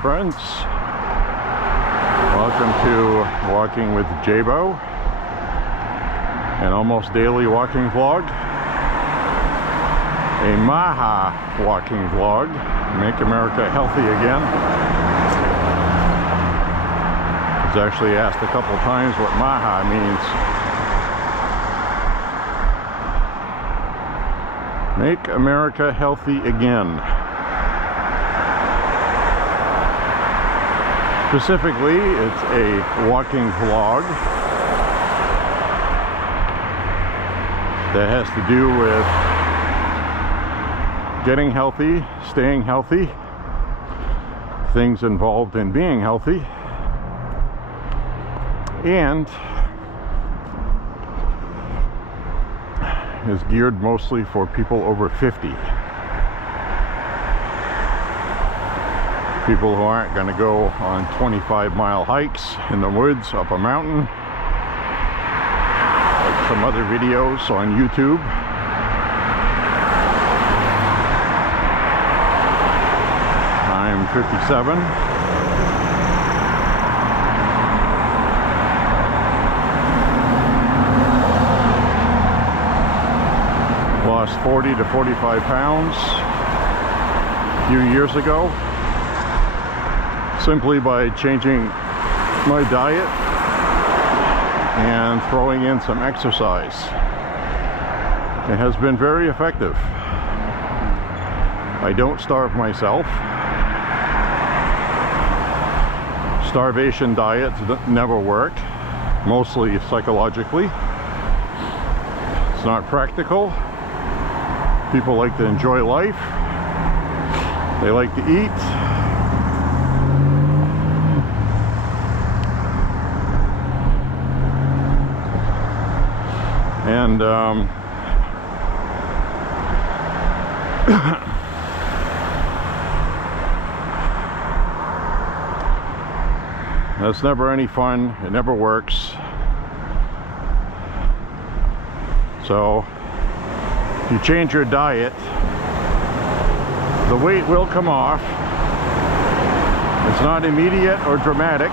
friends. Welcome to Walking with J.Beau, an almost daily walking vlog, a MAHA walking vlog, Make America Healthy Again. I was actually asked a couple times what MAHA means. Make America Healthy Again. Specifically, it's a walking vlog that has to do with getting healthy, staying healthy, things involved in being healthy, and is geared mostly for people over 50. People who aren't going to go on 25-mile hikes in the woods up a mountain, like some other videos on YouTube. I'm 57. Lost 40 to 45 pounds a few years ago, simply by changing my diet and throwing in some exercise. It has been very effective. I don't starve myself. Starvation diets never work, mostly psychologically. It's not practical. People like to enjoy life. They like to eat. And that's never any fun. It never works. So if you change your diet, the weight will come off. It's not immediate or dramatic,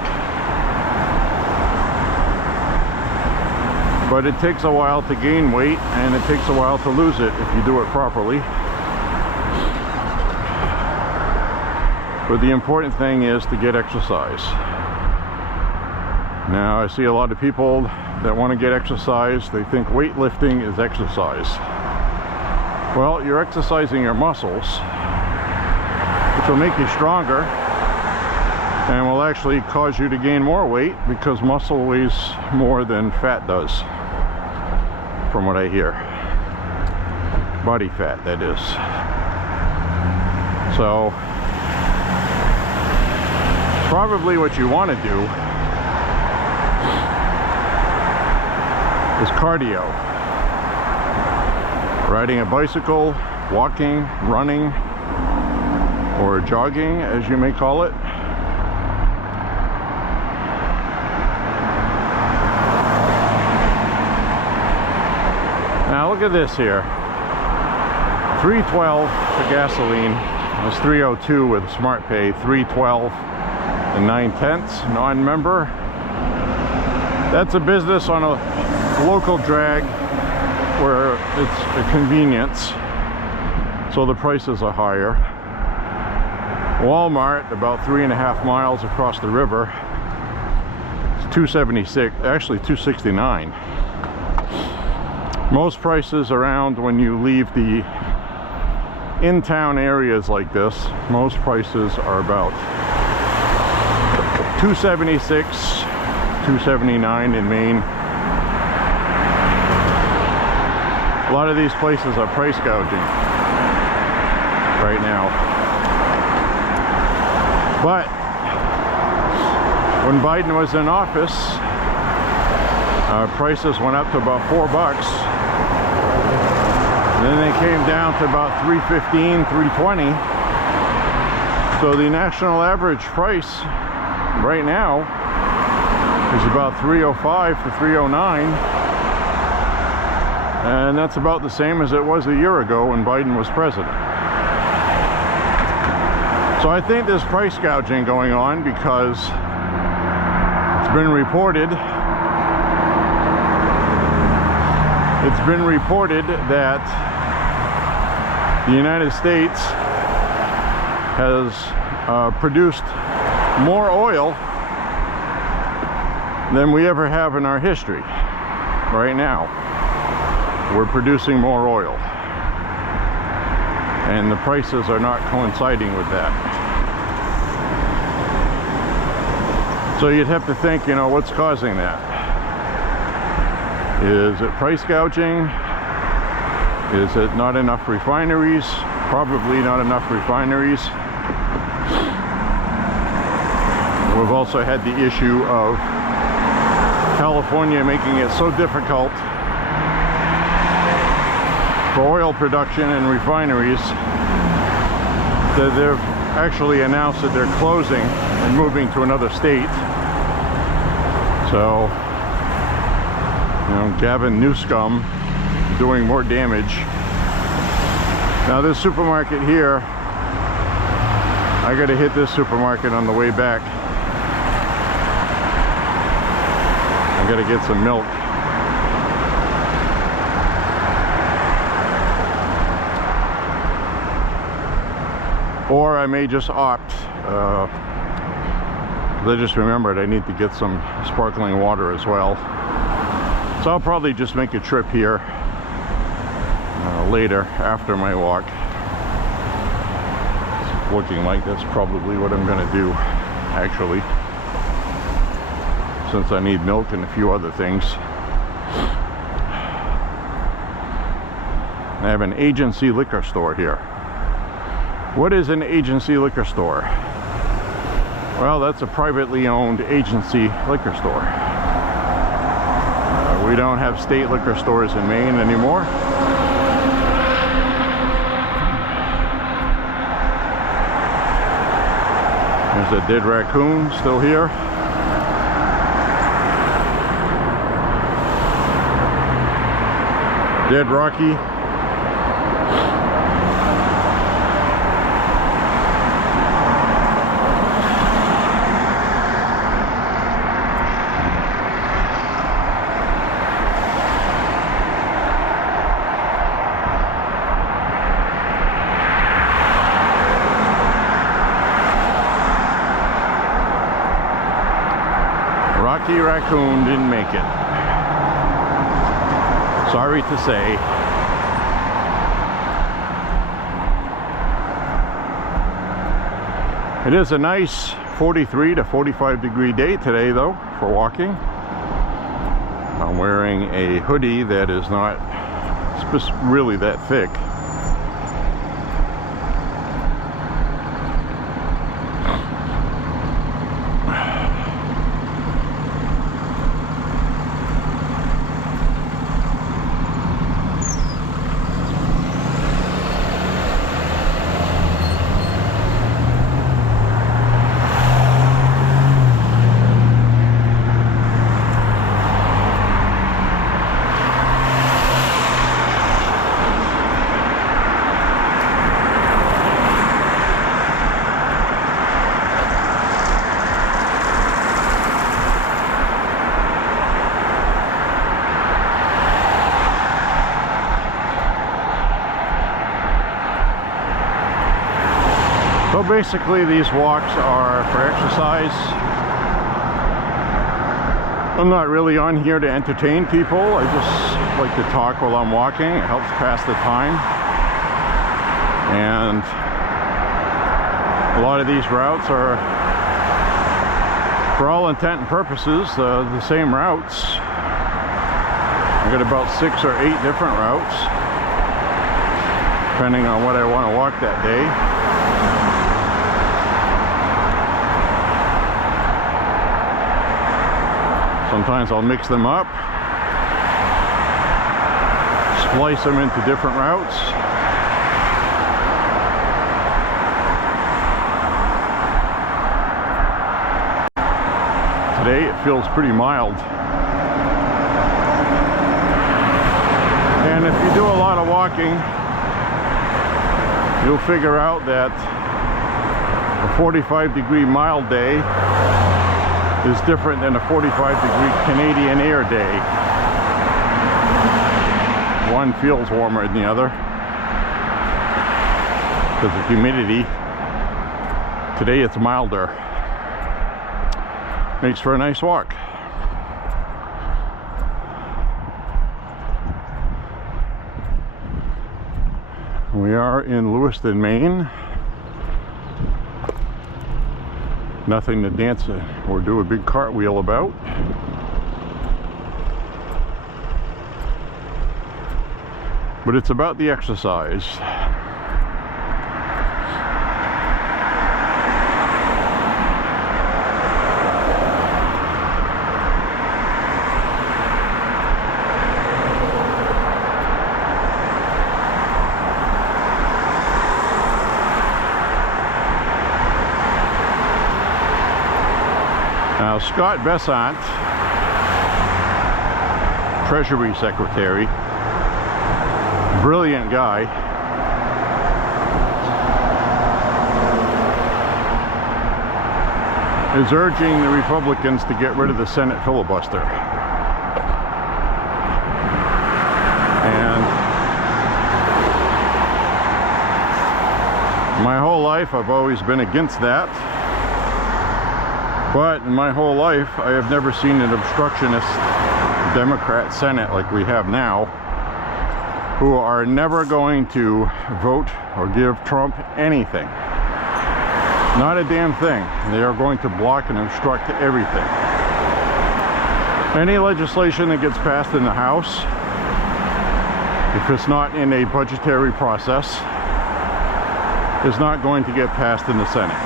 but it takes a while to gain weight, and it takes a while to lose it if you do it properly. But the important thing is to get exercise. Now, I see a lot of people that want to get exercise. They think weightlifting is exercise. Well, you're exercising your muscles, which will make you stronger and will actually cause you to gain more weight, because muscle weighs more than fat does, from what I hear. Body fat, that is. So probably what you want to do is cardio. Riding a bicycle, walking, running, or jogging, as you may call it. Now look at this here. $3.12 for gasoline. It's $3.02 with Smart Pay. $3.12 and 9/10 non-member. That's a business on a local drag where it's a convenience, so the prices are higher. Walmart, about 3.5 miles across the river, it's $2.76, actually $2.69. Most prices around, when you leave the in-town areas like this, most prices are about $2.76, $2.79 in Maine. A lot of these places are price gouging right now. But when Biden was in office, prices went up to about $4. Then they came down to about $3.15, $3.20. So the national average price right now is about $3.05 to $3.09. And that's about the same as it was a year ago when Biden was president. So I think there's price gouging going on because it's been reported that the United States has produced more oil than we ever have in our history. Right now, we're producing more oil, and the prices are not coinciding with that. So you'd have to think, you know, what's causing that? Is it price gouging? Is it not enough refineries? Probably not enough refineries. We've also had the issue of California making it so difficult for oil production and refineries that they've actually announced that they're closing and moving to another state. So, you know, Gavin Newsom doing more damage. Now this supermarket here, I gotta hit this supermarket on the way back. I gotta get some milk. Or I may just opt, I just remembered I need to get some sparkling water as well. So I'll probably just make a trip here later after my walk. It's looking like that's probably what I'm gonna do, actually, since I need milk and a few other things. I have an agency liquor store here. What is an agency liquor store? Well, that's a privately owned agency liquor store. We don't have state liquor stores in Maine anymore. There's a dead raccoon still here. Dead Rocky. Rocky Raccoon didn't make it. Sorry to say. It is a nice 43 to 45 degree day today though for walking. I'm wearing a hoodie that is not really that thick. So basically these walks are for exercise. I'm not really on here to entertain people. I just like to talk while I'm walking. It helps pass the time. And a lot of these routes are, for all intent and purposes, the same routes. I've got about 6 or 8 different routes, depending on what I want to walk that day. Sometimes I'll mix them up, splice them into different routes. Today it feels pretty mild. And if you do a lot of walking, you'll figure out that A 45-degree mild day is different than a 45-degree Canadian air day. One feels warmer than the other because of humidity. Today it's milder. Makes for a nice walk. We are in Lewiston, Maine. Nothing to dance or do a big cartwheel about. But it's about the exercise. Now, Scott Bessant, Treasury Secretary, brilliant guy, is urging the Republicans to get rid of the Senate filibuster. And my whole life I've always been against that. But in my whole life, I have never seen an obstructionist Democrat Senate like we have now, who are never going to vote or give Trump anything. Not a damn thing. They are going to block and obstruct everything. Any legislation that gets passed in the House, if it's not in a budgetary process, is not going to get passed in the Senate,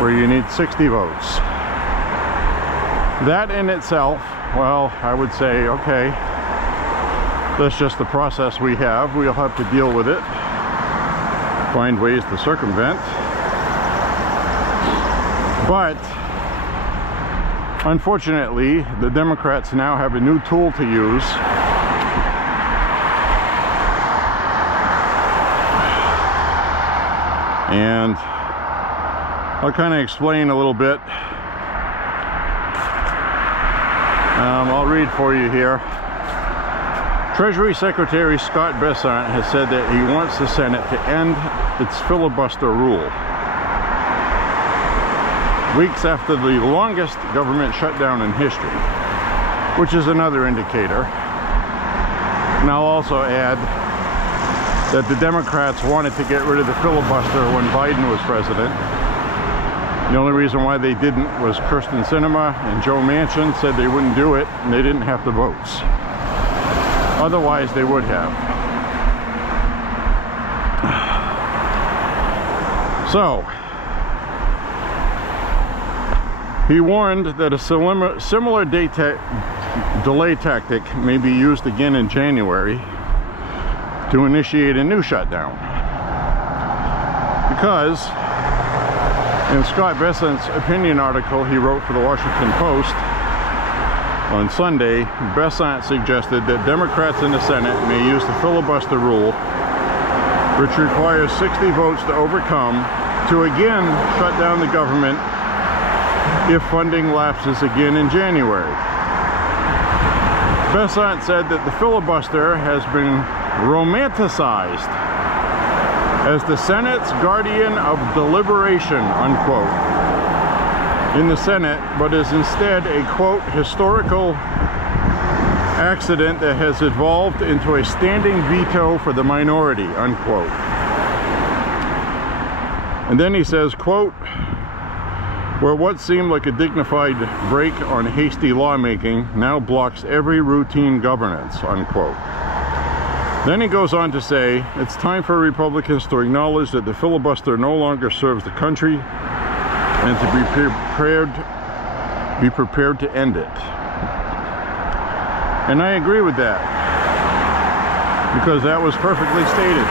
where you need 60 votes. That in itself, well, I would say, okay, that's just the process we have. We'll have to deal with it, find ways to circumvent. But unfortunately, the Democrats now have a new tool to use. And I'll kind of explain a little bit. I'll read for you here. Treasury Secretary Scott Bessant has said that he wants the Senate to end its filibuster rule. Weeks after the longest government shutdown in history, which is another indicator. And I'll also add that the Democrats wanted to get rid of the filibuster when Biden was president. The only reason why they didn't was Kirsten Sinema and Joe Manchin said they wouldn't do it, and they didn't have the votes. Otherwise, they would have. So, he warned that a similar delay tactic may be used again in January to initiate a new shutdown. Because in Scott Bessant's opinion article he wrote for the Washington Post on Sunday, Bessant suggested that Democrats in the Senate may use the filibuster rule, which requires 60 votes to overcome, to again shut down the government if funding lapses again in January. Bessant said that the filibuster has been romanticized as the Senate's guardian of deliberation, unquote, in the Senate, but is instead a, quote, historical accident that has evolved into a standing veto for the minority, unquote. And then he says, quote, where what seemed like a dignified break on hasty lawmaking now blocks every routine governance, unquote. Then he goes on to say, it's time for Republicans to acknowledge that the filibuster no longer serves the country and to be prepared to end it. And I agree with that, because that was perfectly stated.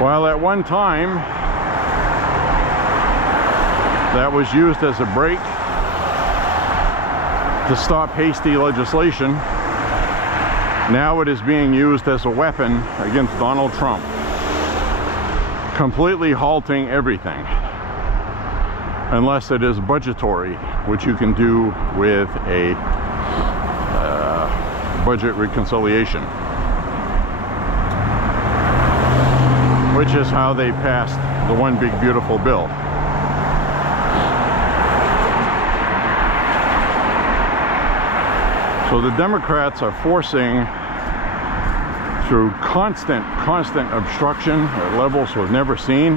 While at one time that was used as a break to stop hasty legislation, Now it is being used as a weapon against Donald Trump, completely halting everything, unless it is budgetary, which you can do with a budget reconciliation, which is how they passed the One Big Beautiful Bill. So the Democrats are forcing, through constant obstruction at levels we've never seen,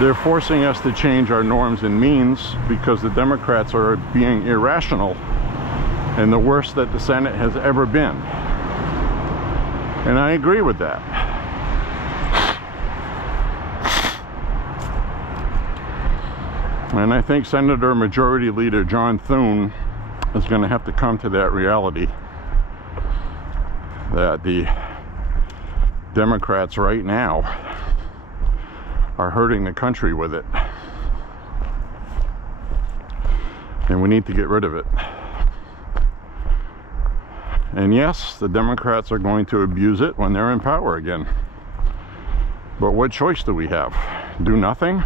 they're forcing us to change our norms and means, because the Democrats are being irrational and the worst that the Senate has ever been. And I agree with that. And I think Senator Majority Leader John Thune is going to have to come to that reality, that the Democrats right now are hurting the country with it, and we need to get rid of it. And yes, the Democrats are going to abuse it when they're in power again, but what choice do we have? Do nothing?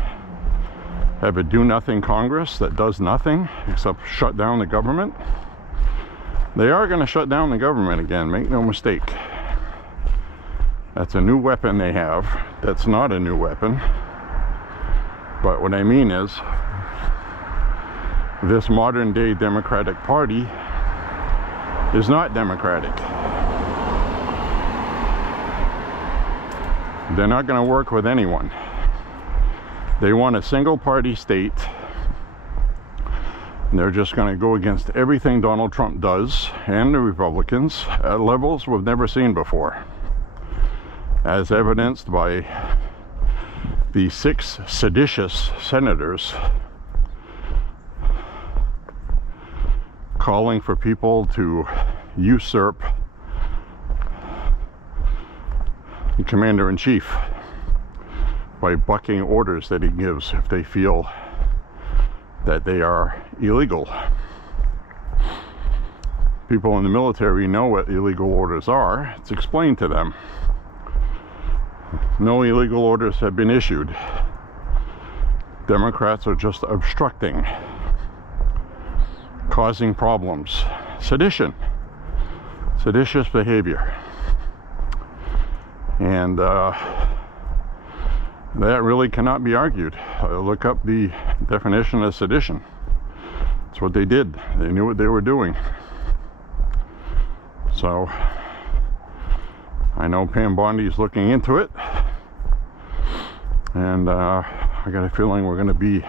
Have a do-nothing Congress that does nothing except shut down the government? They are going to shut down the government again, make no mistake. That's a new weapon they have. That's not a new weapon. But what I mean is, this modern-day Democratic Party is not democratic. They're not going to work with anyone. They want a single-party state. They're just going to go against everything Donald Trump does and the Republicans at levels we've never seen before, as evidenced by the 6 seditious senators calling for people to usurp the commander-in-chief by bucking orders that he gives if they feel that they are illegal. People in the military know what illegal orders are. It's explained to them. No illegal orders have been issued. Democrats are just obstructing, causing problems. Sedition. Seditious behavior. And that really cannot be argued. Look up the definition of sedition. That's what they did. They knew what they were doing. So I know Pam Bondi's looking into it, and I got a feeling we're going to be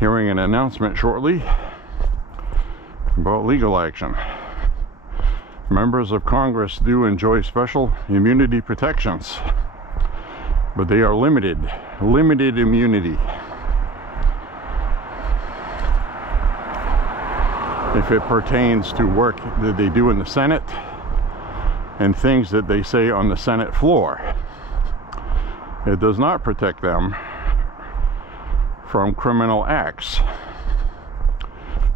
hearing an announcement shortly about legal action. Members of Congress do enjoy special immunity protections, but they are limited immunity. If it pertains to work that they do in the Senate and things that they say on the Senate floor, it does not protect them from criminal acts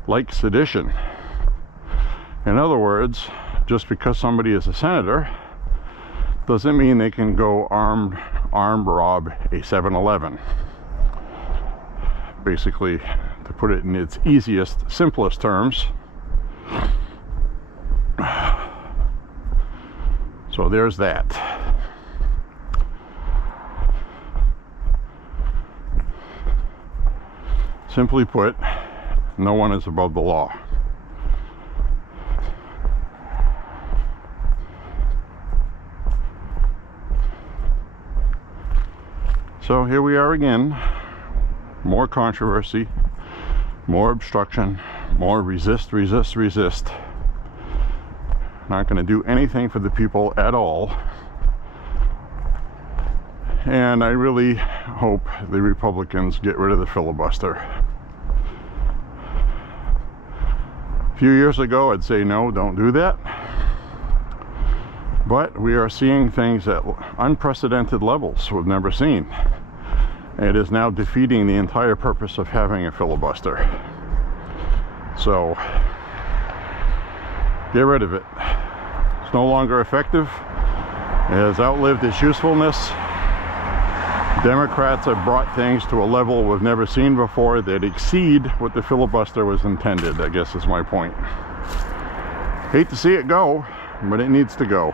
like sedition. In other words, just because somebody is a senator doesn't mean they can go armed rob a 7-Eleven. Basically, to put it in its easiest, simplest terms. So there's that. Simply put, no one is above the law. So here we are again. More controversy, more obstruction, more resist. Not going to do anything for the people at all. And I really hope the Republicans get rid of the filibuster. A few years ago, I'd say no, don't do that. But we are seeing things at unprecedented levels we've never seen. It is now defeating the entire purpose of having a filibuster. So Get rid of it. It's no longer effective. It has outlived its usefulness. Democrats have brought things to a level we've never seen before that exceed what the filibuster was intended, I guess is my point. Hate to see it go, but it needs to go.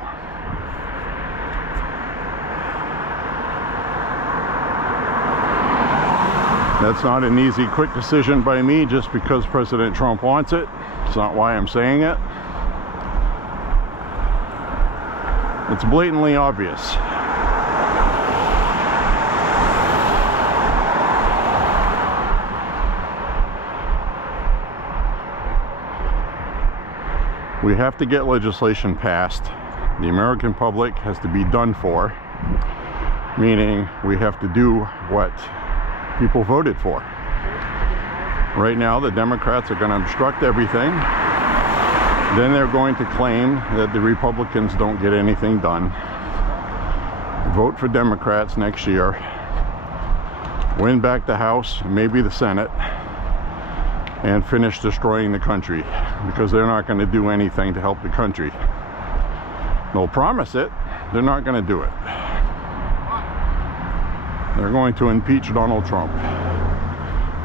That's not an easy, quick decision by me just because President Trump wants it. It's not why I'm saying it. It's blatantly obvious. We have to get legislation passed. The American public has to be done for, meaning we have to do what people voted for. Right now, the Democrats are going to obstruct everything. Then they're going to claim that the Republicans don't get anything done. Vote for Democrats next year. Win back the House, maybe the Senate, and finish destroying the country, because they're not going to do anything to help the country. They'll promise it, they're not going to do it. They're going to impeach Donald Trump.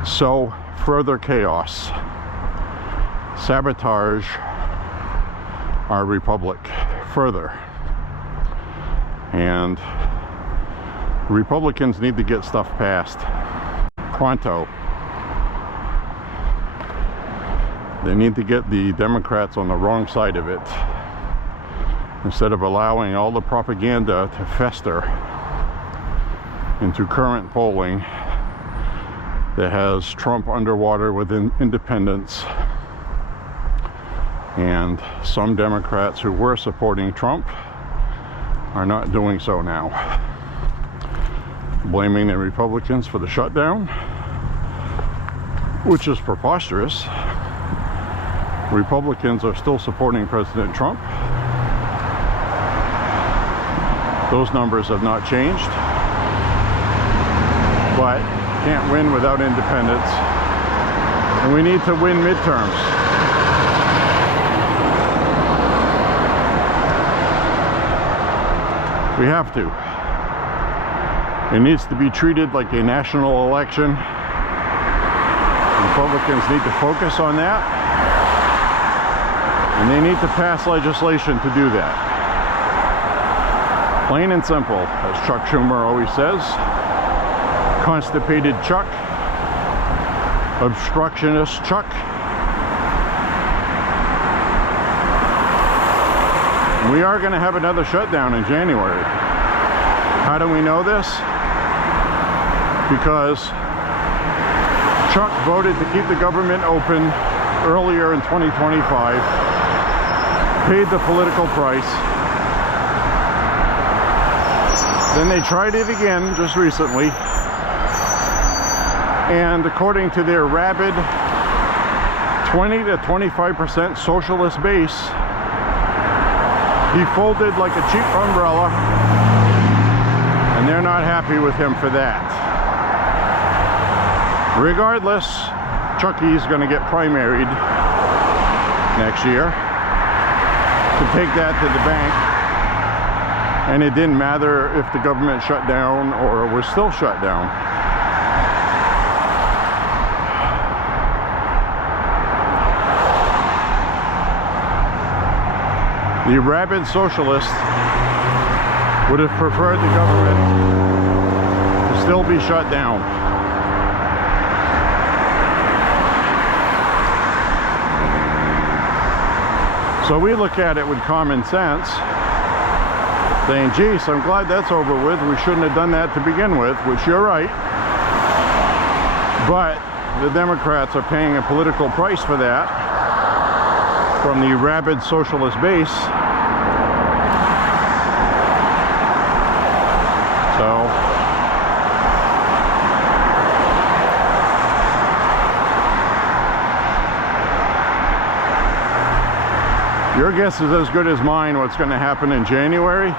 So, further chaos. Sabotage our republic further. And Republicans need to get stuff passed pronto. They need to get the Democrats on the wrong side of it, instead of allowing all the propaganda to fester into current polling that has Trump underwater with independents, and some Democrats who were supporting Trump are not doing so now, blaming the Republicans for the shutdown, which is preposterous. Republicans are still supporting President Trump. Those numbers have not changed, but can't win without independents, and we need to win midterms. We have to. It needs to be treated like a national election. Republicans need to focus on that. And they need to pass legislation to do that. Plain and simple, as Chuck Schumer always says. Constipated Chuck. Obstructionist Chuck. We are going to have another shutdown in January. How do we know this? Because Chuck voted to keep the government open earlier in 2025. Paid the political price. Then they tried it again just recently, and according to their rabid 20 to 25% socialist base, he folded like a cheap umbrella, and they're not happy with him for that. Regardless, Chucky's going to get primaried next year to take that to the bank, and it didn't matter if the government shut down or was still shut down. The rabid socialists would have preferred the government to still be shut down. So we look at it with common sense, saying, geez, I'm glad that's over with. We shouldn't have done that to begin with, which you're right. But the Democrats are paying a political price for that from the rabid socialist base. So your guess is as good as mine what's going to happen in January.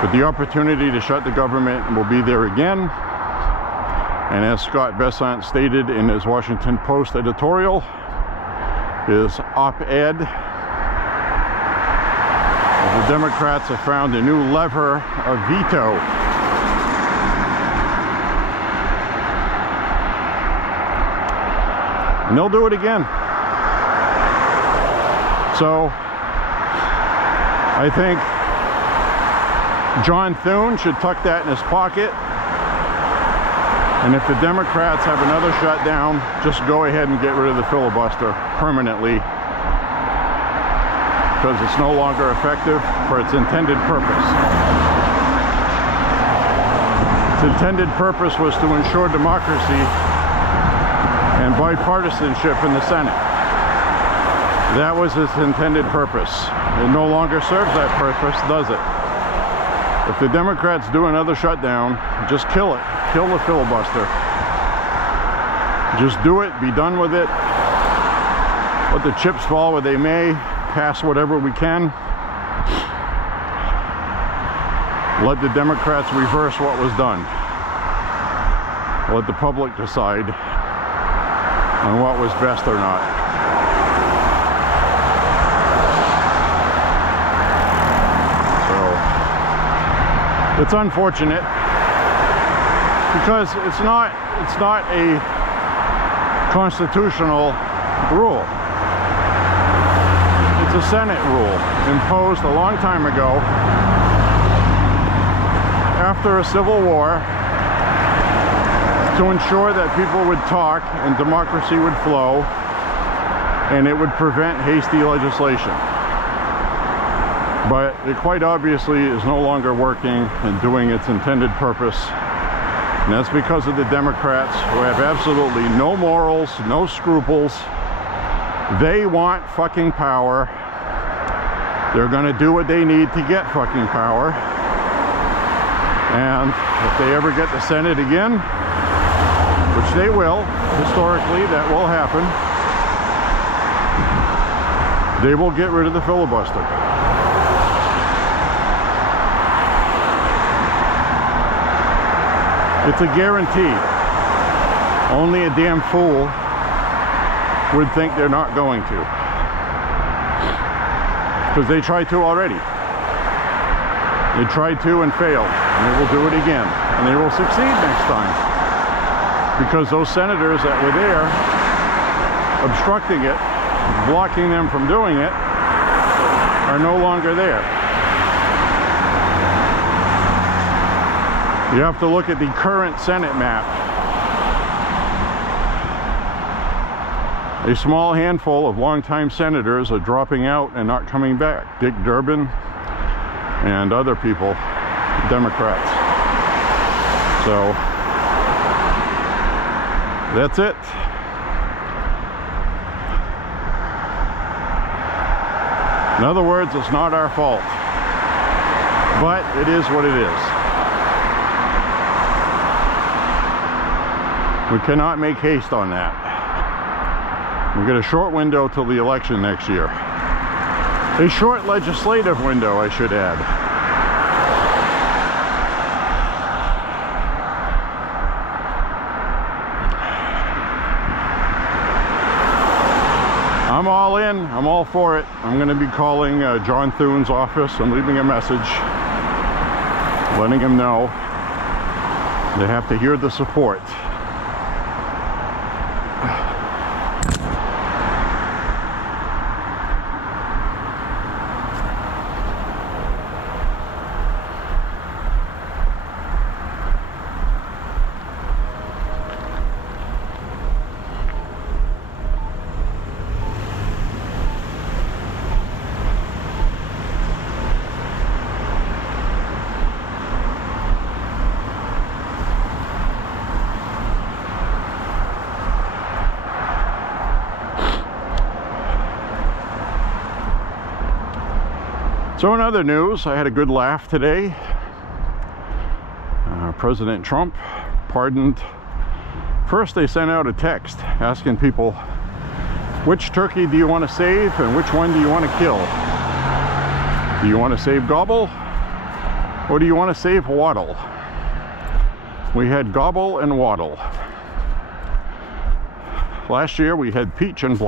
But the opportunity to shut the government will be there again. And as Scott Bessant stated in his Washington Post editorial, his op-ed The Democrats have found a new lever of veto. And they'll do it again. So I think John Thune should tuck that in his pocket. And if the Democrats have another shutdown, just go ahead and get rid of the filibuster permanently, because it's no longer effective for its intended purpose. Its intended purpose was to ensure democracy and bipartisanship in the Senate. That was its intended purpose. It no longer serves that purpose, does it? If the Democrats do another shutdown, just kill it. Kill the filibuster. Just do it. Be done with it. Let the chips fall where they may. Pass whatever we can. Let the Democrats reverse what was done. Let the public decide on what was best or not. So it's unfortunate because it's not a constitutional rule. It's a Senate rule imposed a long time ago after a civil war to ensure that people would talk and democracy would flow and it would prevent hasty legislation. But it quite obviously is no longer working and doing its intended purpose. And that's because of the Democrats, who have absolutely no morals, no scruples. They want fucking power. They're going to do what they need to get fucking power. And if they ever get the Senate again, which they will, historically that will happen, they will get rid of the filibuster. It's a guarantee. Only a damn fool would think they're not going to. Because they tried to already. They tried to and failed. And they will do it again. And they will succeed next time. Because those senators that were there, obstructing it, blocking them from doing it, are no longer there. You have to look at the current Senate map. A small handful of longtime senators are dropping out and not coming back. Dick Durbin and other people, Democrats. So that's it. In other words, it's not our fault, but it is what it is. We cannot make haste on that. We've got a short window till the election next year. A short legislative window, I should add. I'm all in. I'm all for it. I'm going to be calling John Thune's office and leaving a message, letting him know they have to hear the support. So in other news, I had a good laugh today. President Trump pardoned. First they sent out a text asking people, which turkey do you want to save and which one do you want to kill? Do you want to save Gobble or do you want to save Waddle? We had Gobble and Waddle. Last year we had Peach and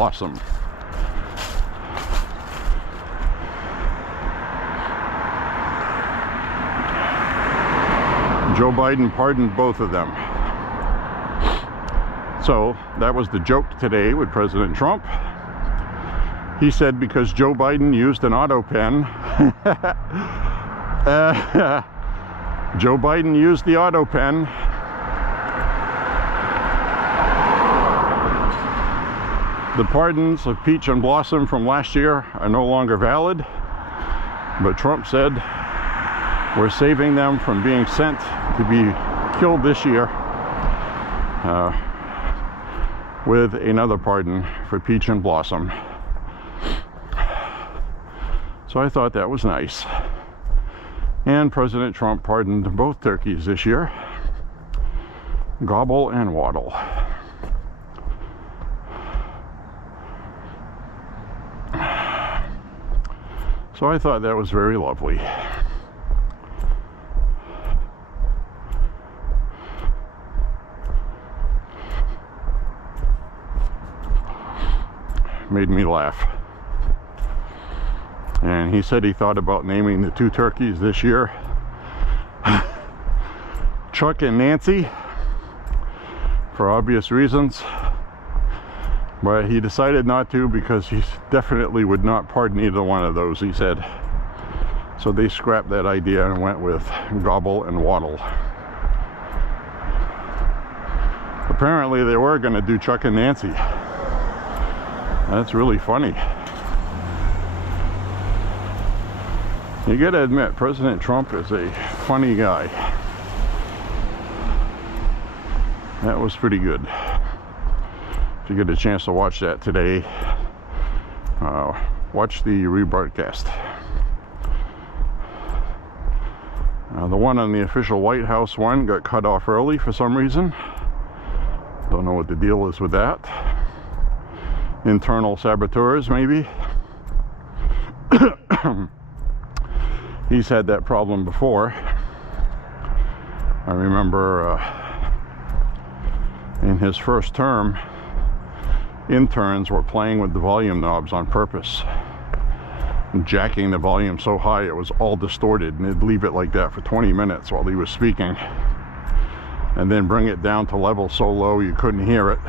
Joe Biden pardoned both of them. So that was the joke today with President Trump. He said because Joe Biden used an auto pen, Joe Biden used the auto pen, the pardons of Peach and Blossom from last year are no longer valid. But Trump said we're saving them from being sent to be killed this year with another pardon for Peach and Blossom. So I thought that was nice. And President Trump pardoned both turkeys this year, Gobble and Waddle. So I thought that was very lovely. Made me laugh. And he said he thought about naming the two turkeys this year Chuck and Nancy, for obvious reasons. But he decided not to because he definitely would not pardon either one of those, he said. So they scrapped that idea and went with Gobble and Waddle. Apparently they were going to do Chuck and Nancy. That's really funny. You gotta admit, President Trump is a funny guy. That was pretty good. If you get a chance to watch that today, watch the rebroadcast. The one on the official White House one got cut off early for some reason. Don't know what the deal is with that. Internal saboteurs, maybe. He's had that problem before. I remember in his first term, interns were playing with the volume knobs on purpose, jacking the volume so high it was all distorted, and they'd leave it like that for 20 minutes while he was speaking, and then bring it down to level so low you couldn't hear it,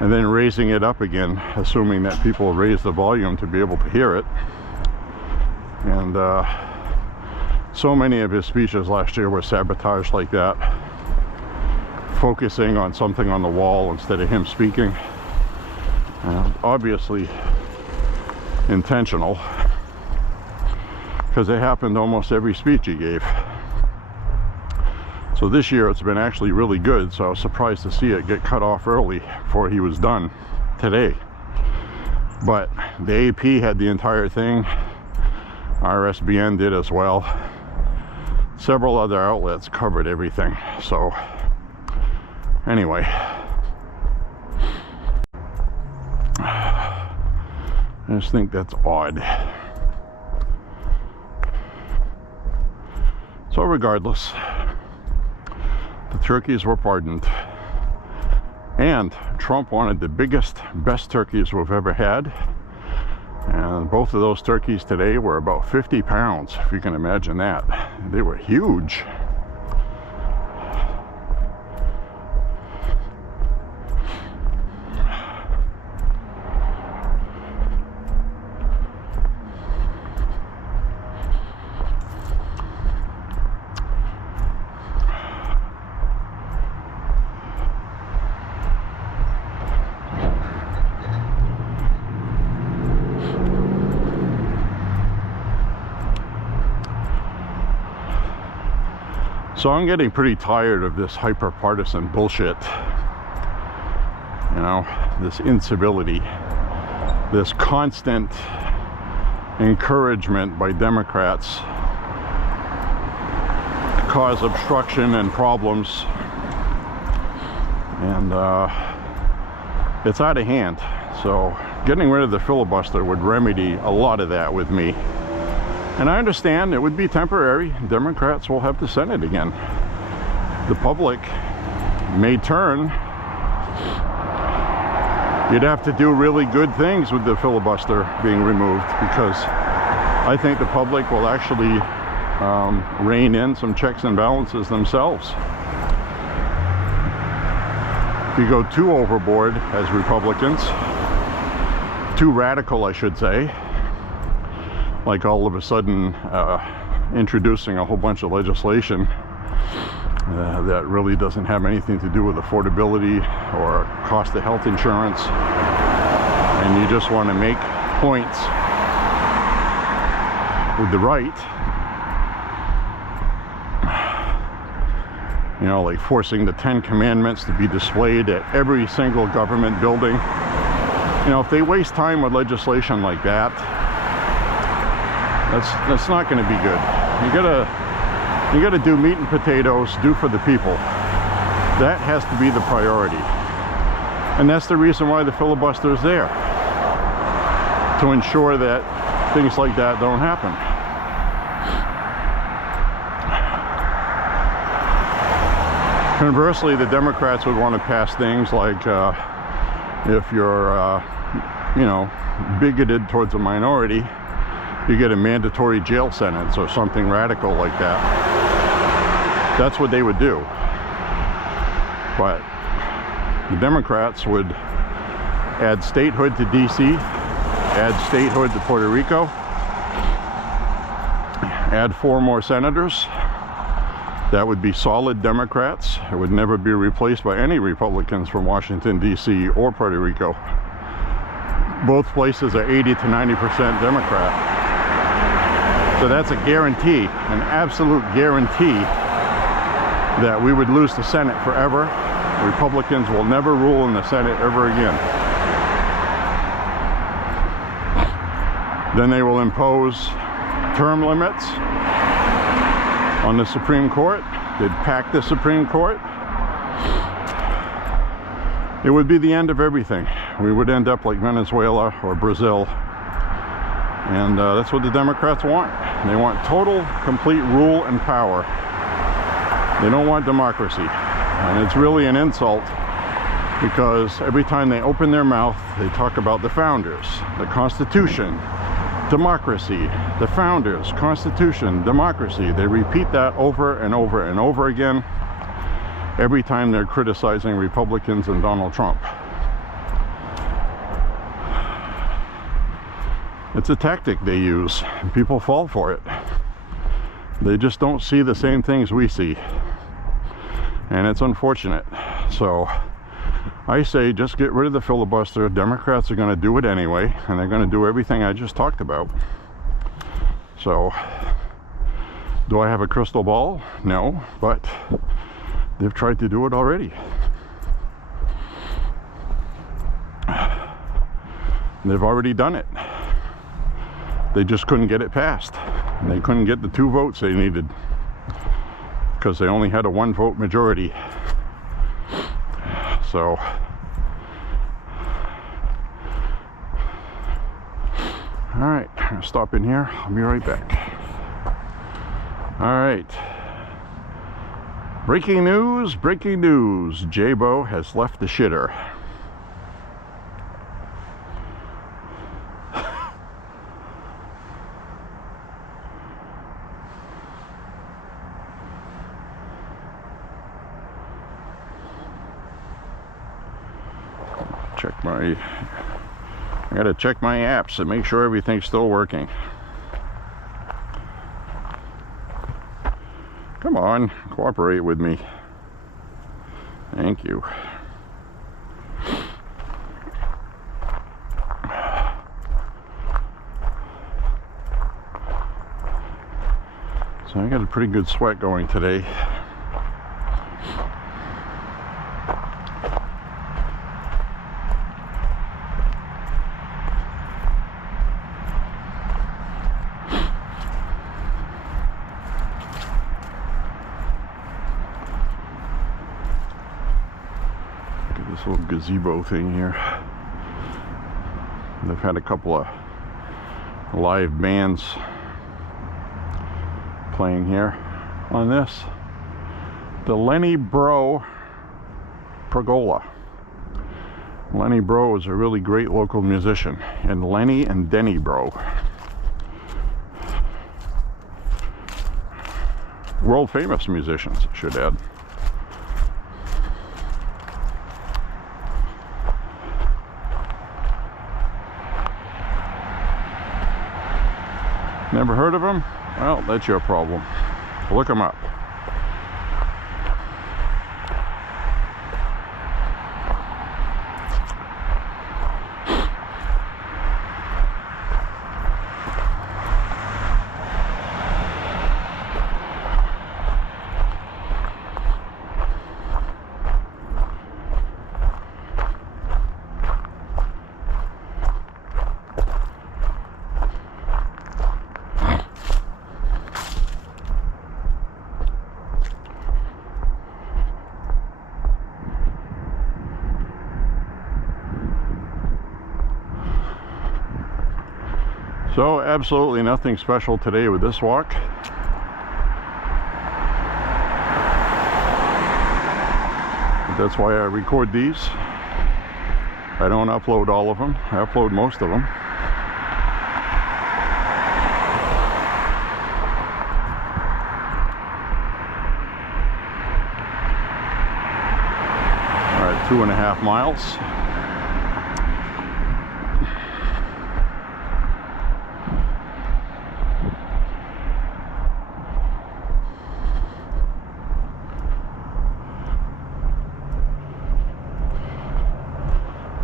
and then raising it up again, assuming that people raise the volume to be able to hear it. And so many of his speeches last year were sabotaged like that, focusing on something on the wall instead of him speaking. Obviously intentional, because it happened almost every speech he gave. So this year it's been actually really good, so I was surprised to see it get cut off early before he was done today. But the AP had the entire thing, RSBN did as well. Several other outlets covered everything. So anyway, I just think that's odd. So regardless, the turkeys were pardoned, and Trump wanted the biggest, best turkeys we've ever had, and both of those turkeys today were about 50 pounds, if you can imagine that. They were huge. So I'm getting pretty tired of this hyper-partisan bullshit. You know, this incivility, this constant encouragement by Democrats to cause obstruction and problems. And it's out of hand. So getting rid of the filibuster would remedy a lot of that with me. And I understand it would be temporary. Democrats will have the Senate again. The public may turn. You'd have to do really good things with the filibuster being removed, because I think the public will actually rein in some checks and balances themselves. If you go too overboard as Republicans, too radical I should say, like all of a sudden introducing a whole bunch of legislation that really doesn't have anything to do with affordability or cost of health insurance, and you just want to make points with the right, you know, like forcing the 10 Commandments to be displayed at every single government building. You know, if they waste time with legislation like that, that's not going to be good. You gotta do meat and potatoes, do for the people. That has to be the priority. And that's the reason why the filibuster is there, to ensure that things like that don't happen. Conversely, the Democrats would want to pass things like if you're, you know, bigoted towards a minority, you get a mandatory jail sentence or something radical like that. That's what they would do. But the Democrats would add statehood to DC, add statehood to Puerto Rico, add 4 more senators. That would be solid Democrats. It would never be replaced by any Republicans from Washington, D.C. or Puerto Rico. Both places are 80 to 90% Democrat. So that's a guarantee, an absolute guarantee, that we would lose the Senate forever. Republicans will never rule in the Senate ever again. Then they will impose term limits on the Supreme Court. They'd pack the Supreme Court. It would be the end of everything. We would end up like Venezuela or Brazil. And that's what the Democrats want. They want total, complete rule and power. They don't want democracy. And it's really an insult, because every time they open their mouth, they talk about the founders, the Constitution, democracy, the founders, Constitution, democracy. They repeat that over and over and over again every time they're criticizing Republicans and Donald Trump. It's a tactic they use, and people fall for it. They just don't see the same things we see, and it's unfortunate. So I say just get rid of the filibuster. Democrats are going to do it anyway, and they're going to do everything I just talked about. So do I have a crystal ball? No, but they've tried to do it already. They've already done it. They just couldn't get it passed. They couldn't get the 2 votes they needed, because they only had a 1-vote majority. So all right, I'm gonna stop in here. I'll be right back. All right, breaking news, J.Beau has left the shitter. I gotta check my apps and make sure everything's still working. Come on, cooperate with me. Thank you. So I got a pretty good sweat going today. This little gazebo thing here. They've had a couple of live bands playing here on this. The J.Beau Pergola. J.Beau is a really great local musician, and Lenny and Denny Bro. World famous musicians, I should add. Never heard of them? Well, that's your problem. Look them up. So absolutely nothing special today with this walk. That's why I record these. I don't upload all of them. I upload most of them. All right, 2.5 miles.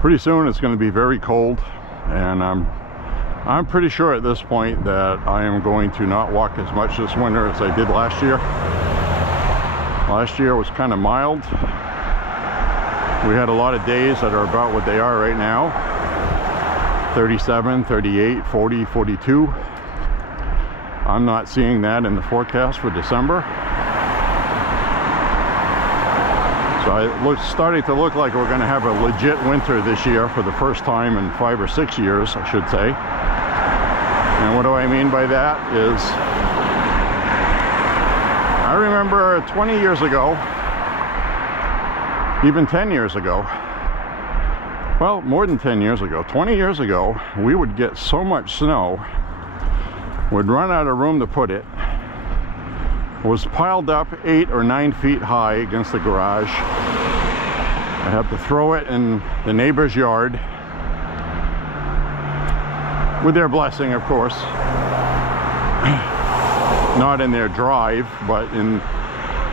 Pretty soon it's going to be very cold, and I'm pretty sure at this point that I am going to not walk as much this winter as I did last year. Last year was kind of mild. We had a lot of days that are about what they are right now. 37, 38, 40, 42. I'm not seeing that in the forecast for December. So it's starting to look like we're going to have a legit winter this year for the first time in 5 or 6 years, I should say. And what do I mean by that is, I remember 20 years ago, even 10 years ago, well, more than 10 years ago, 20 years ago, we would get so much snow, we'd run out of room to put it. Was piled up 8 or 9 feet high against the garage. I have to throw it in the neighbor's yard, with their blessing, of course. Not in their drive, but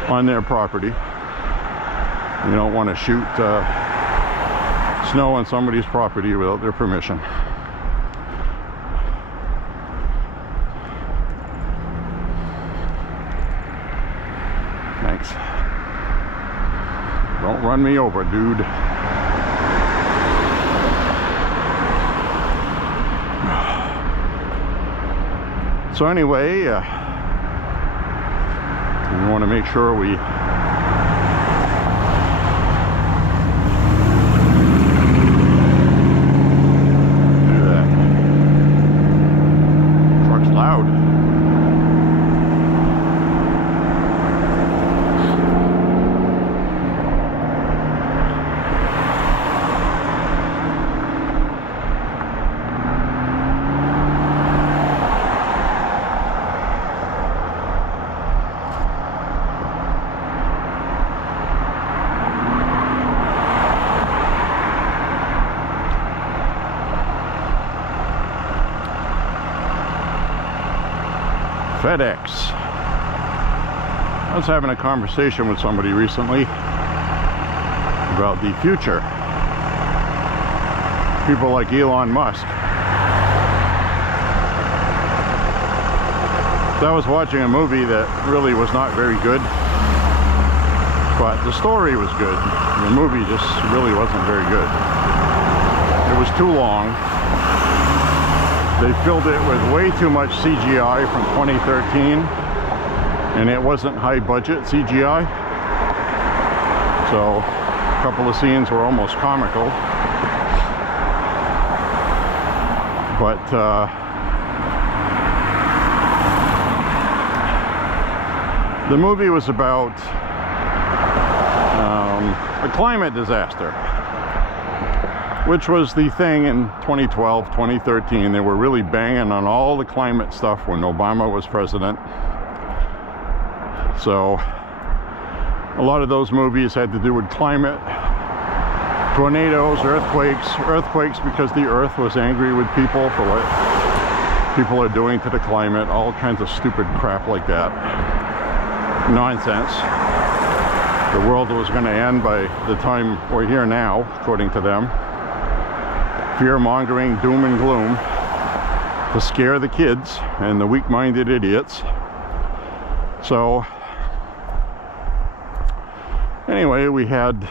on their property. You don't want to shoot snow on somebody's property without their permission. Thanks. Don't run me over, dude. So anyway, we want to make sure we do that. Truck's loud. FedEx. I was having a conversation with somebody recently about the future. People like Elon Musk. So I was watching a movie that really was not very good, but the story was good. The movie just really wasn't very good. It was too long. They filled it with way too much CGI from 2013, and it wasn't high budget CGI. So a couple of scenes were almost comical. But the movie was about a climate disaster, which was the thing in 2012, 2013. They were really banging on all the climate stuff when Obama was president. So a lot of those movies had to do with climate, tornadoes, earthquakes because the earth was angry with people for what people are doing to the climate, all kinds of stupid crap like that. Nonsense. The world was going to end by the time we're here now, according to them. Fear-mongering, doom and gloom to scare the kids and the weak-minded idiots. So anyway, we had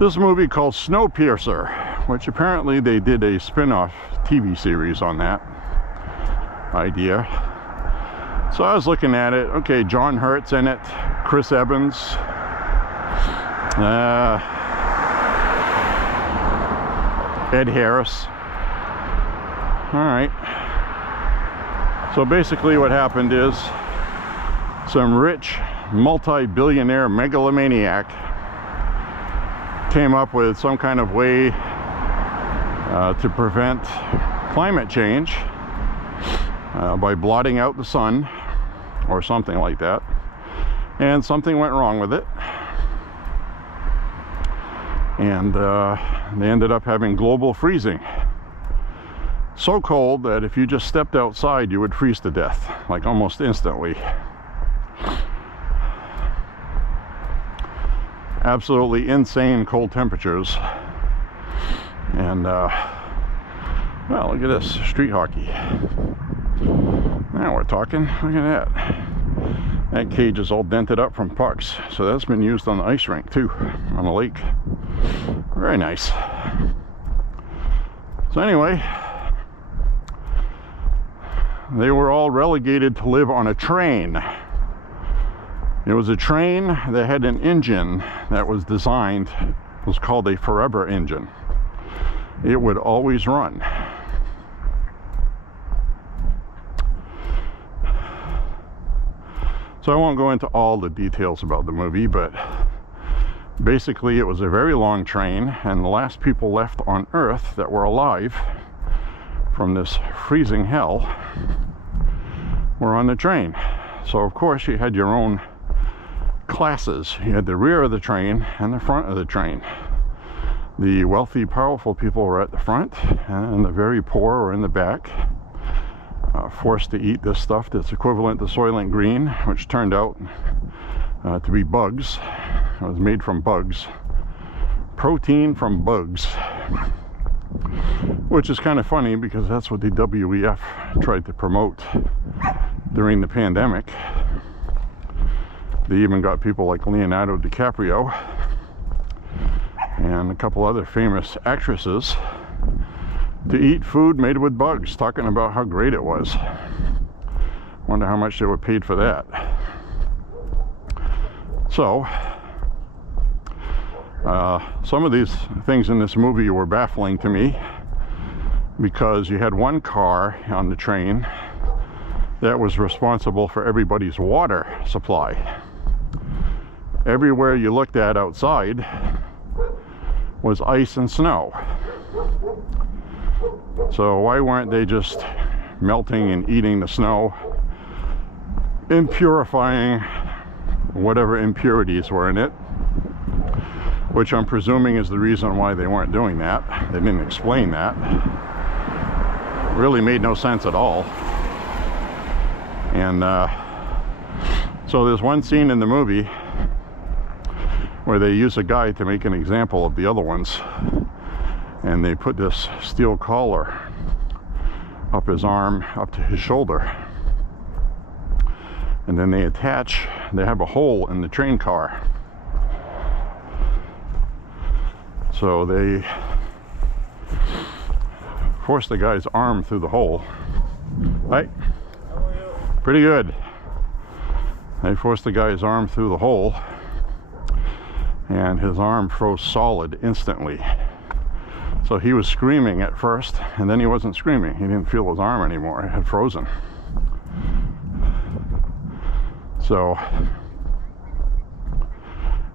this movie called Snowpiercer, which apparently they did a spin-off TV series on that idea. So I was looking at it. Okay, John Hurt's in it, Chris Evans, Ed Harris. All right. So basically what happened is some rich multi-billionaire megalomaniac came up with some kind of way to prevent climate change by blotting out the sun or something like that, and something went wrong with it, and they ended up having global freezing, so cold that if you just stepped outside you would freeze to death, like almost instantly. Absolutely insane cold temperatures. And well, look at this, street hockey. Now we're talking. Look at that. That cage is all dented up from pucks, so that's been used on the ice rink too, on the lake. Very nice. So anyway, they were all relegated to live on a train. It was a train that had an engine that was designed, it was called a forever engine. It would always run. So I won't go into all the details about the movie, but basically it was a very long train, and the last people left on Earth that were alive from this freezing hell were on the train. So of course you had your own classes. You had the rear of the train and the front of the train. The wealthy, powerful people were at the front, and the very poor were in the back, forced to eat this stuff that's equivalent to Soylent Green, which turned out to be bugs. It was made from bugs. Protein from bugs. Which is kind of funny because that's what the WEF tried to promote during the pandemic. They even got people like Leonardo DiCaprio and a couple other famous actresses to eat food made with bugs, talking about how great it was. Wonder how much they were paid for that. So some of these things in this movie were baffling to me, because you had one car on the train that was responsible for everybody's water supply. Everywhere you looked at outside was ice and snow. So why weren't they just melting and eating the snow and purifying whatever impurities were in it? Which I'm presuming is the reason why they weren't doing that. They didn't explain that. It really made no sense at all. And so there's one scene in the movie where they use a guy to make an example of the other ones, and they put this steel collar up his arm, up to his shoulder, and then they have a hole in the train car, so they force the guy's arm through the hole. Right? How are you? Pretty good. They forced the guy's arm through the hole, and his arm froze solid instantly. So he was screaming at first, and then he wasn't screaming. He didn't feel his arm anymore. It had frozen. So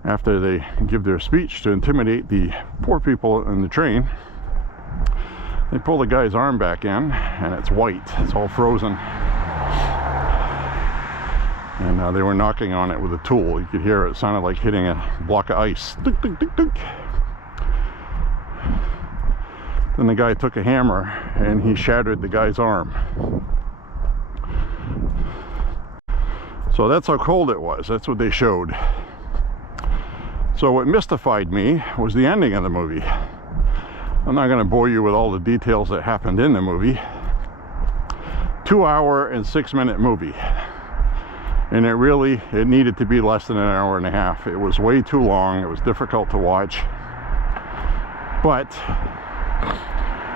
after they give their speech to intimidate the poor people in the train, they pull the guy's arm back in, and it's white. It's all frozen. and they were knocking on it with a tool. You could hear it. It sounded like hitting a block of ice. Tick, tick, tick, tick. Then the guy took a hammer and he shattered the guy's arm. So that's how cold it was. That's what they showed. So what mystified me was the ending of the movie. I'm not going to bore you with all the details that happened in the movie. 2-hour and 6-minute movie. And it needed to be less than an hour and a half. It was way too long. It was difficult to watch. But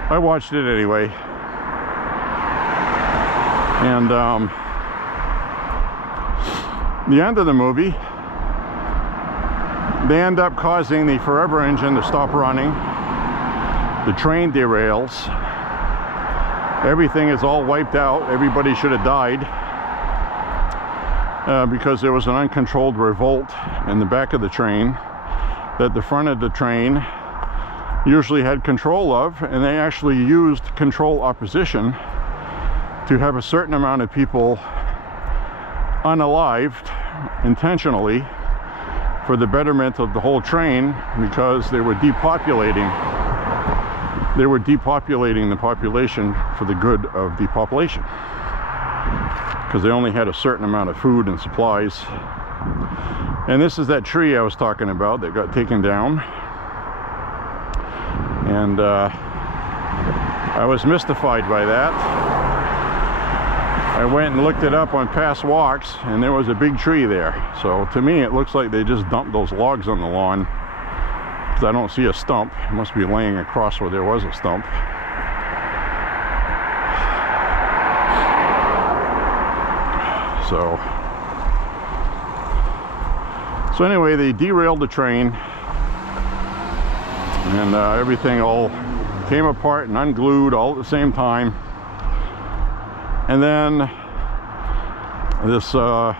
I watched it anyway. And the end of the movie, they end up causing the forever engine to stop running. The train derails. Everything is all wiped out. Everybody should have died because there was an uncontrolled revolt in the back of the train that the front of the train usually had control of, and they actually used control opposition to have a certain amount of people unalived intentionally for the betterment of the whole train, because they were depopulating. They were depopulating the population for the good of the population, because they only had a certain amount of food and supplies. And this is that tree I was talking about that got taken down. And I was mystified by that. I went and looked it up on past walks, and there was a big tree there. So to me, it looks like they just dumped those logs on the lawn, because I don't see a stump. It must be laying across where there was a stump. So anyway, they derailed the train, and everything all came apart and unglued all at the same time. And then this little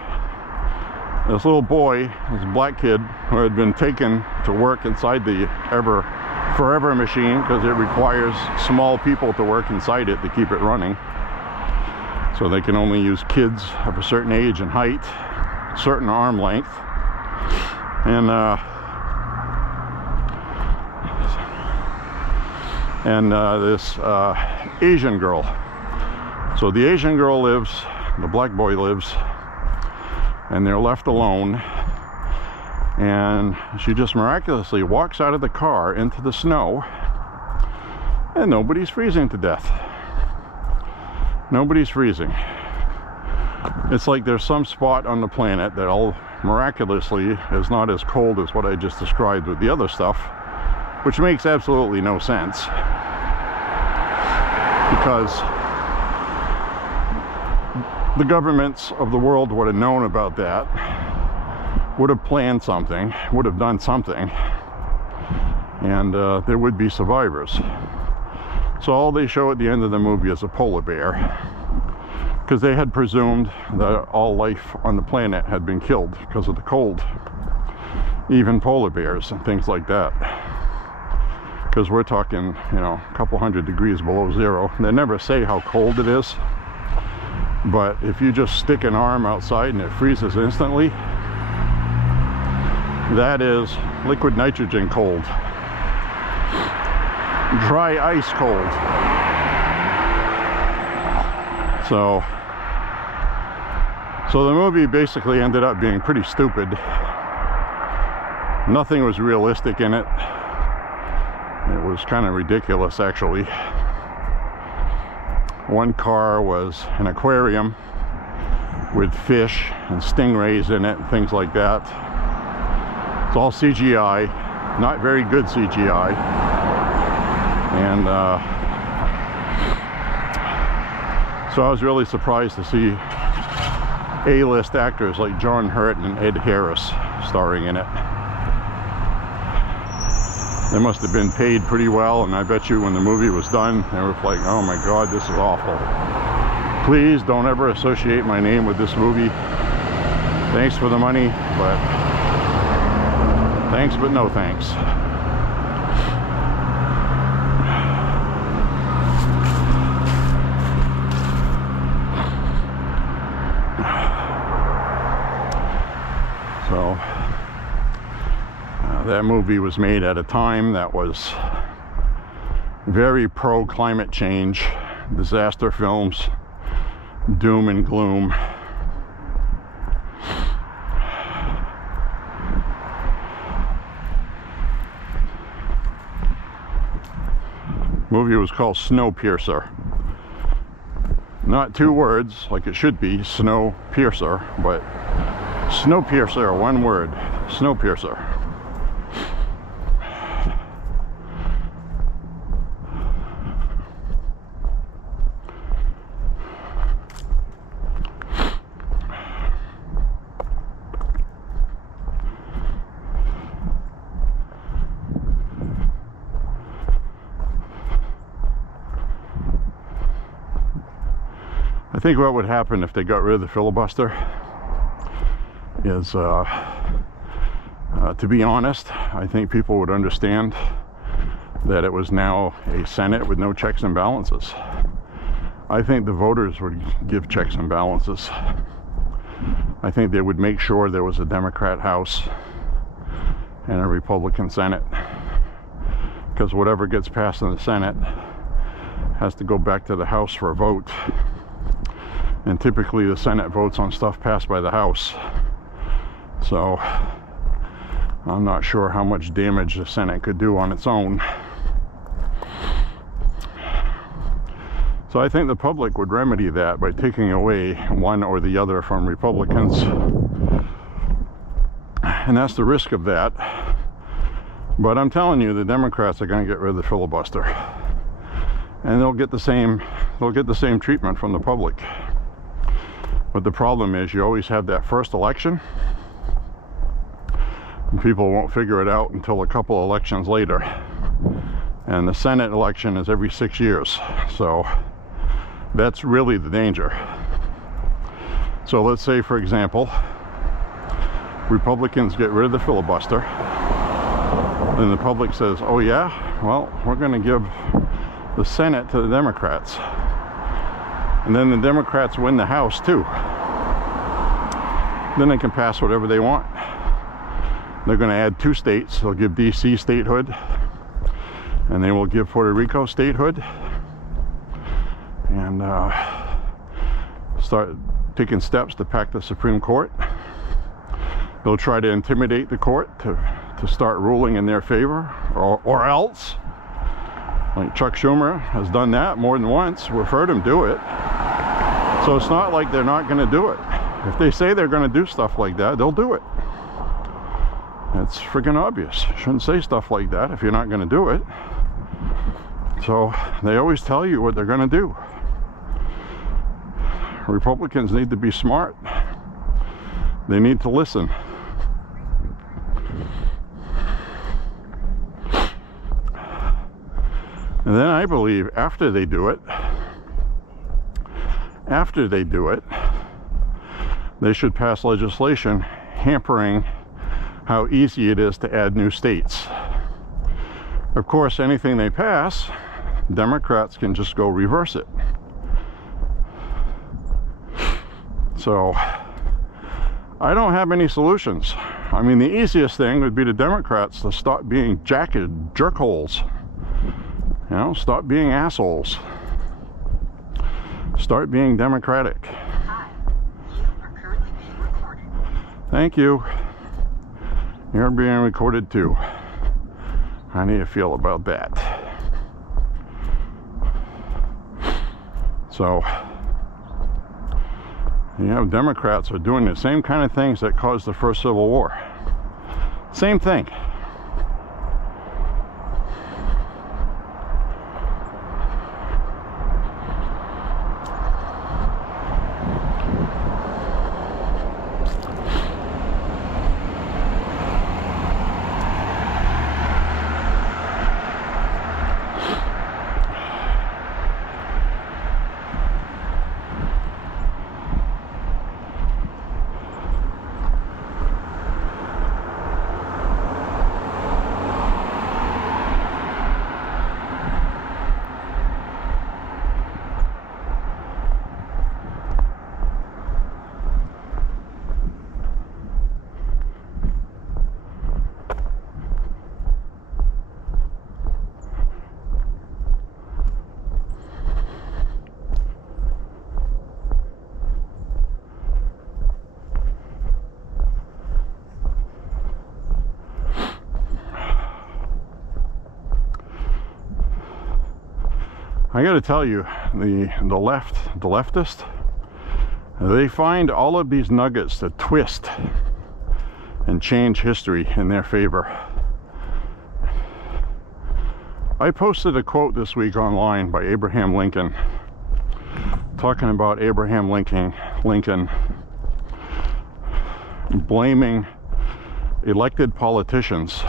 boy, this black kid, who had been taken to work inside the forever machine, because it requires small people to work inside it to keep it running. So they can only use kids of a certain age and height, certain arm length. And this Asian girl. So the Asian girl lives, the black boy lives, and they're left alone. And she just miraculously walks out of the car into the snow, and nobody's freezing to death. Nobody's freezing. It's like there's some spot on the planet that all miraculously is not as cold as what I just described with the other stuff, which makes absolutely no sense, because the governments of the world would have known about that, would have planned something, would have done something, and there would be survivors. So all they show at the end of the movie is a polar bear, because they had presumed that all life on the planet had been killed because of the cold, even polar bears and things like that, because we're talking, you know, a couple hundred degrees below zero. They never say how cold it is, but if you just stick an arm outside and it freezes instantly, that is liquid nitrogen cold, dry ice cold. So the movie basically ended up being pretty stupid. Nothing was realistic in it. It was kind of ridiculous, actually. One car was an aquarium with fish and stingrays in it and things like that. It's all CGI, not very good CGI. And so I was really surprised to see A-list actors like John Hurt and Ed Harris starring in it. They must have been paid pretty well, and I bet you when the movie was done, they were like, oh my God, this is awful. Please don't ever associate my name with this movie. Thanks for the money, but thanks but no thanks. know, that movie was made at a time that was very pro climate change, disaster films, doom and gloom. Movie was called Snowpiercer. Not two words like it should be, Snowpiercer, but Snowpiercer, one word, Snowpiercer. I think what would happen if they got rid of the filibuster is, to be honest, I think people would understand that it was now a Senate with no checks and balances. I think the voters would give checks and balances. I think they would make sure there was a Democrat House and a Republican Senate, because whatever gets passed in the Senate has to go back to the House for a vote. And typically the Senate votes on stuff passed by the House. So I'm not sure how much damage the Senate could do on its own. So I think the public would remedy that by taking away one or the other from Republicans. And that's the risk of that. But I'm telling you, the Democrats are going to get rid of the filibuster. And they'll get the same treatment from the public. But the problem is, you always have that first election, and people won't figure it out until a couple elections later. And the Senate election is every 6 years, so that's really the danger. So let's say, for example, Republicans get rid of the filibuster, and the public says, oh yeah, well, we're going to give the Senate to the Democrats. And then the Democrats win the House too. Then they can pass whatever they want. They're going to add 2 states. They'll give DC statehood, and they will give Puerto Rico statehood, and start taking steps to pack the Supreme Court. They'll try to intimidate the court to start ruling in their favor, or else. Like Chuck Schumer has done that more than once. We've heard him do it. So it's not like they're not going to do it. If they say they're going to do stuff like that, they'll do it. It's freaking obvious. You shouldn't say stuff like that if you're not going to do it. So they always tell you what they're going to do. Republicans need to be smart. They need to listen. And then I believe after they do it, they should pass legislation hampering how easy it is to add new states. Of course, anything they pass, Democrats can just go reverse it. So I don't have any solutions. I mean, the easiest thing would be the Democrats to stop being jerkholes. You know, stop being assholes. Start being democratic. Hi, you are currently being recorded. Thank you. You're being recorded too. How do you feel about that? So, you know, Democrats are doing the same kind of things that caused the first Civil War. Same thing. I got to tell you, the leftists, they find all of these nuggets to twist and change history in their favor. I posted a quote this week online by Abraham Lincoln, talking about Abraham Lincoln blaming elected politicians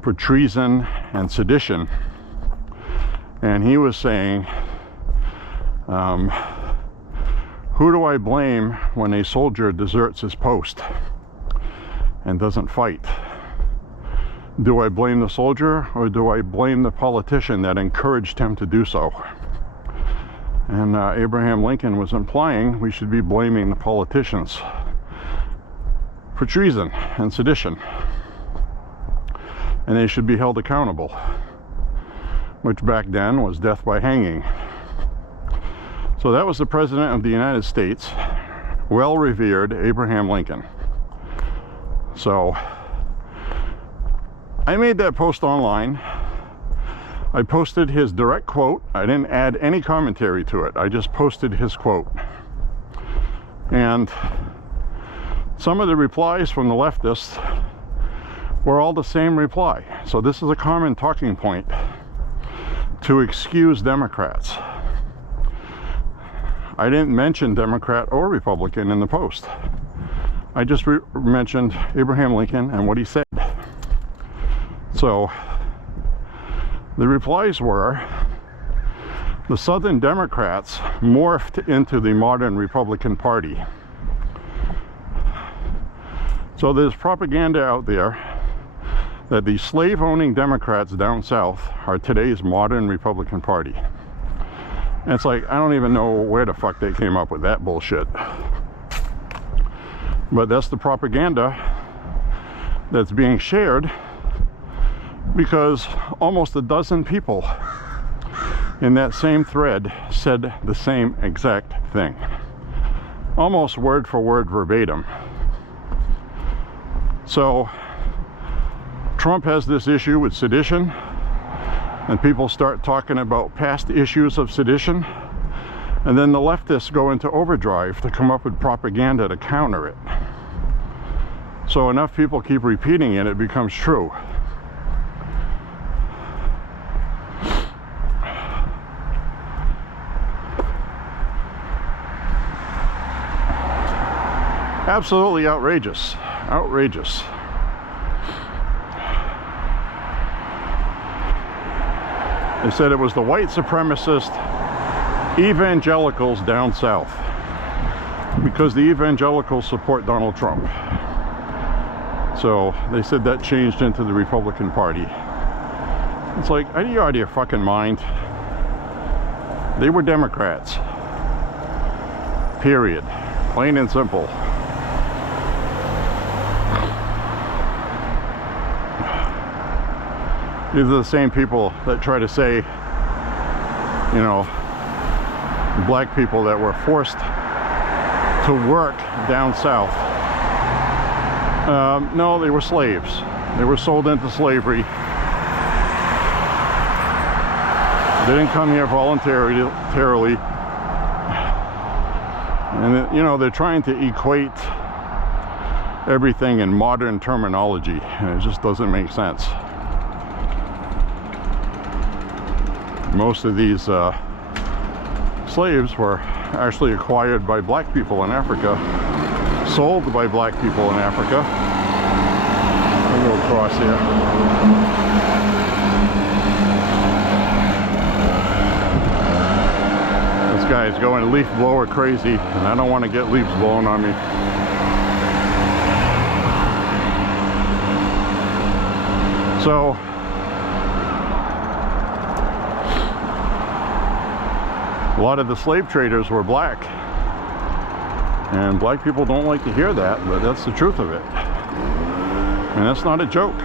for treason and sedition. And he was saying, who do I blame when a soldier deserts his post and doesn't fight? Do I blame the soldier, or do I blame the politician that encouraged him to do so? And Abraham Lincoln was implying we should be blaming the politicians for treason and sedition, and they should be held accountable, which back then was death by hanging. So that was the President of the United States, well-revered Abraham Lincoln. So I made that post online. I posted his direct quote. I didn't add any commentary to it. I just posted his quote. And some of the replies from the leftists were all the same reply. So this is a common talking point to excuse Democrats. I didn't mention Democrat or Republican in the post. I just mentioned Abraham Lincoln and what he said. So the replies were, the Southern Democrats morphed into the modern Republican Party. So there's propaganda out there that the slave-owning Democrats down south are today's modern Republican Party. And it's like, I don't even know where the fuck they came up with that bullshit. But that's the propaganda that's being shared, because almost a dozen people in that same thread said the same exact thing. Almost word for word verbatim. So Trump has this issue with sedition, and people start talking about past issues of sedition, and then the leftists go into overdrive to come up with propaganda to counter it. So enough people keep repeating it, it becomes true. Absolutely outrageous. Outrageous. They said it was the white supremacist evangelicals down south, because the evangelicals support Donald Trump. So they said that changed into the Republican Party. It's like, are you out of your fucking mind? They were Democrats. Period. Plain and simple. These are the same people that try to say, you know, black people that were forced to work down south. No, they were slaves. They were sold into slavery. They didn't come here voluntarily. And, you know, they're trying to equate everything in modern terminology, and it just doesn't make sense. Most of these slaves were actually acquired by black people in Africa, sold by black people in Africa. I'll go across here. This guy is going leaf blower crazy, and I don't want to get leaves blown on me. So a lot of the slave traders were black, and black people don't like to hear that, but that's the truth of it. And that's not a joke.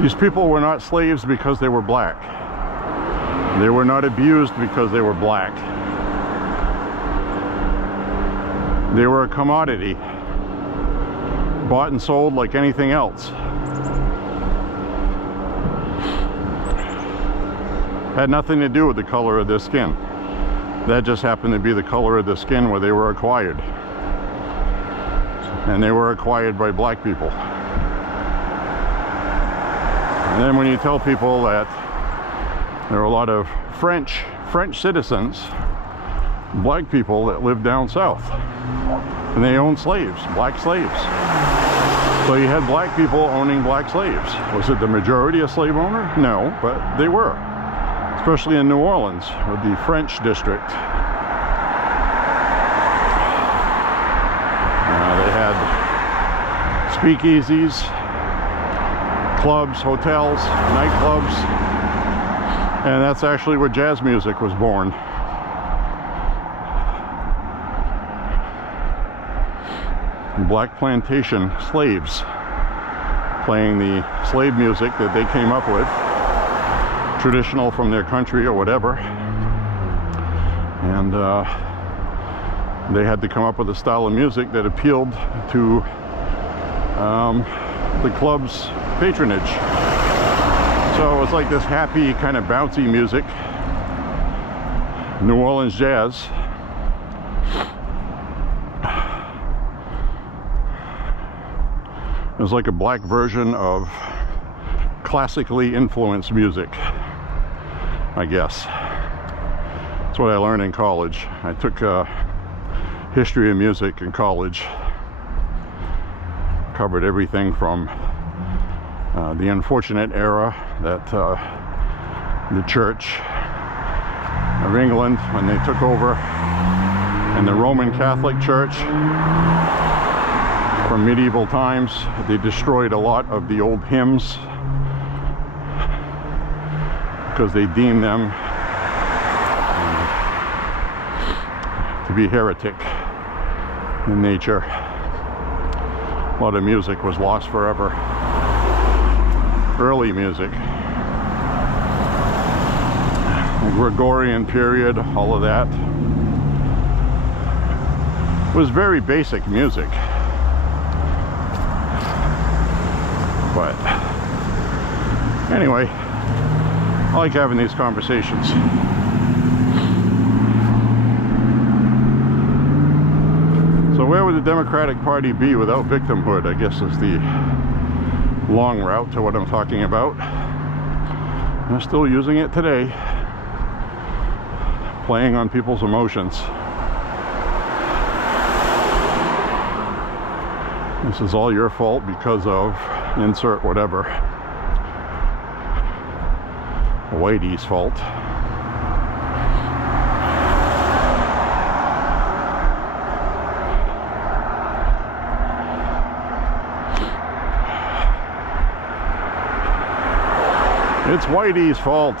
These people were not slaves because they were black. They were not abused because they were black. They were a commodity, bought and sold like anything else. Had nothing to do with the color of their skin. That just happened to be the color of the skin where they were acquired. And they were acquired by black people. And then when you tell people that there are a lot of French citizens, black people that lived down south, and they owned slaves, black slaves. So you had black people owning black slaves. Was it the majority of slave owner? No, but they were. Especially in New Orleans, with the French district. They had speakeasies, clubs, hotels, nightclubs, and that's actually where jazz music was born. Black plantation slaves playing the slave music that they came up with, traditional from their country or whatever, and they had to come up with a style of music that appealed to the club's patronage. So it was like this happy kind of bouncy music, New Orleans jazz. It was like a black version of classically influenced music, I guess. That's what I learned in college. I took history of music in college. Covered everything from the unfortunate era that the Church of England, when they took over, and the Roman Catholic Church from medieval times, they destroyed a lot of the old hymns because they deemed them to be heretic in nature. A lot of music was lost forever. Early music, the Gregorian period, all of that was very basic music. But anyway, I like having these conversations. So where would the Democratic Party be without victimhood, I guess, is the long route to what I'm talking about. They're still using it today, playing on people's emotions. This is all your fault because of insert whatever. Whitey's fault. It's Whitey's fault.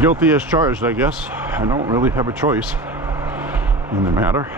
Guilty as charged, I guess. I don't really have a choice in the matter.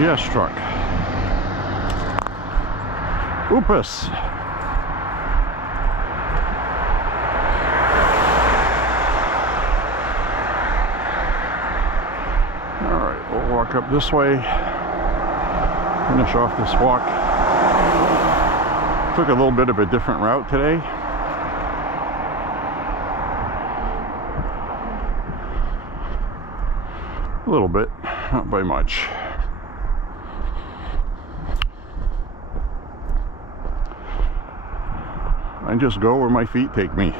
UPS truck. Oopus. Alright, we'll walk up this way. Finish off this walk. Took a little bit of a different route today. A little bit, not by much. I just go where my feet take me.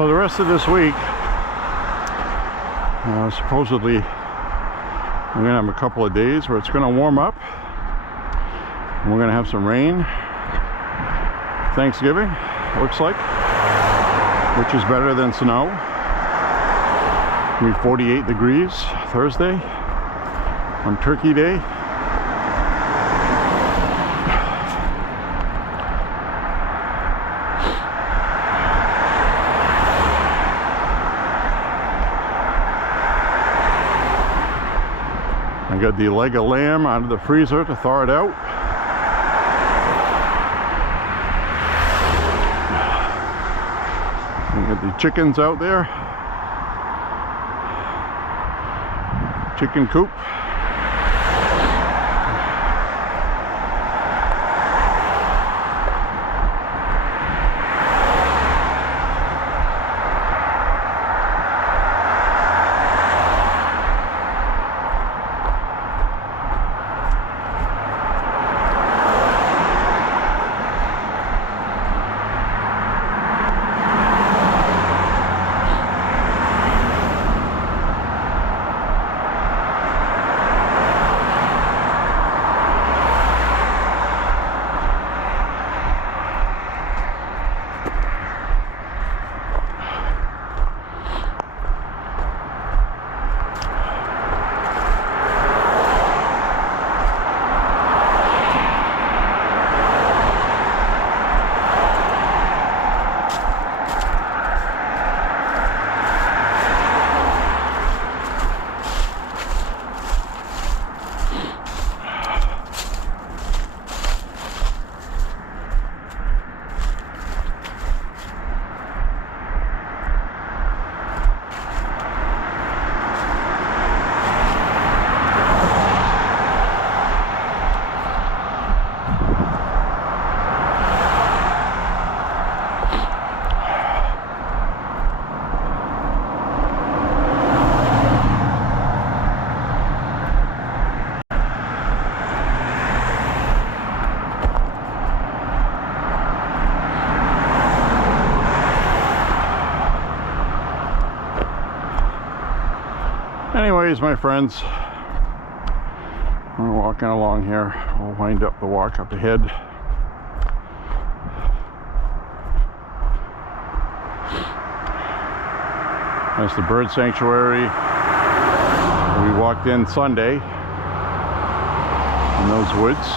So the rest of this week, supposedly we're gonna have a couple of days where it's gonna warm up and we're gonna have some rain. Thanksgiving, looks like, which is better than snow. It'll be 48 degrees Thursday on Turkey Day. I got the leg of lamb out of the freezer to thaw it out. I got the chickens out there. Chicken coop. Anyways, my friends, we're walking along here. We'll wind up the walk up ahead. That's the bird sanctuary. We walked in Sunday in those woods.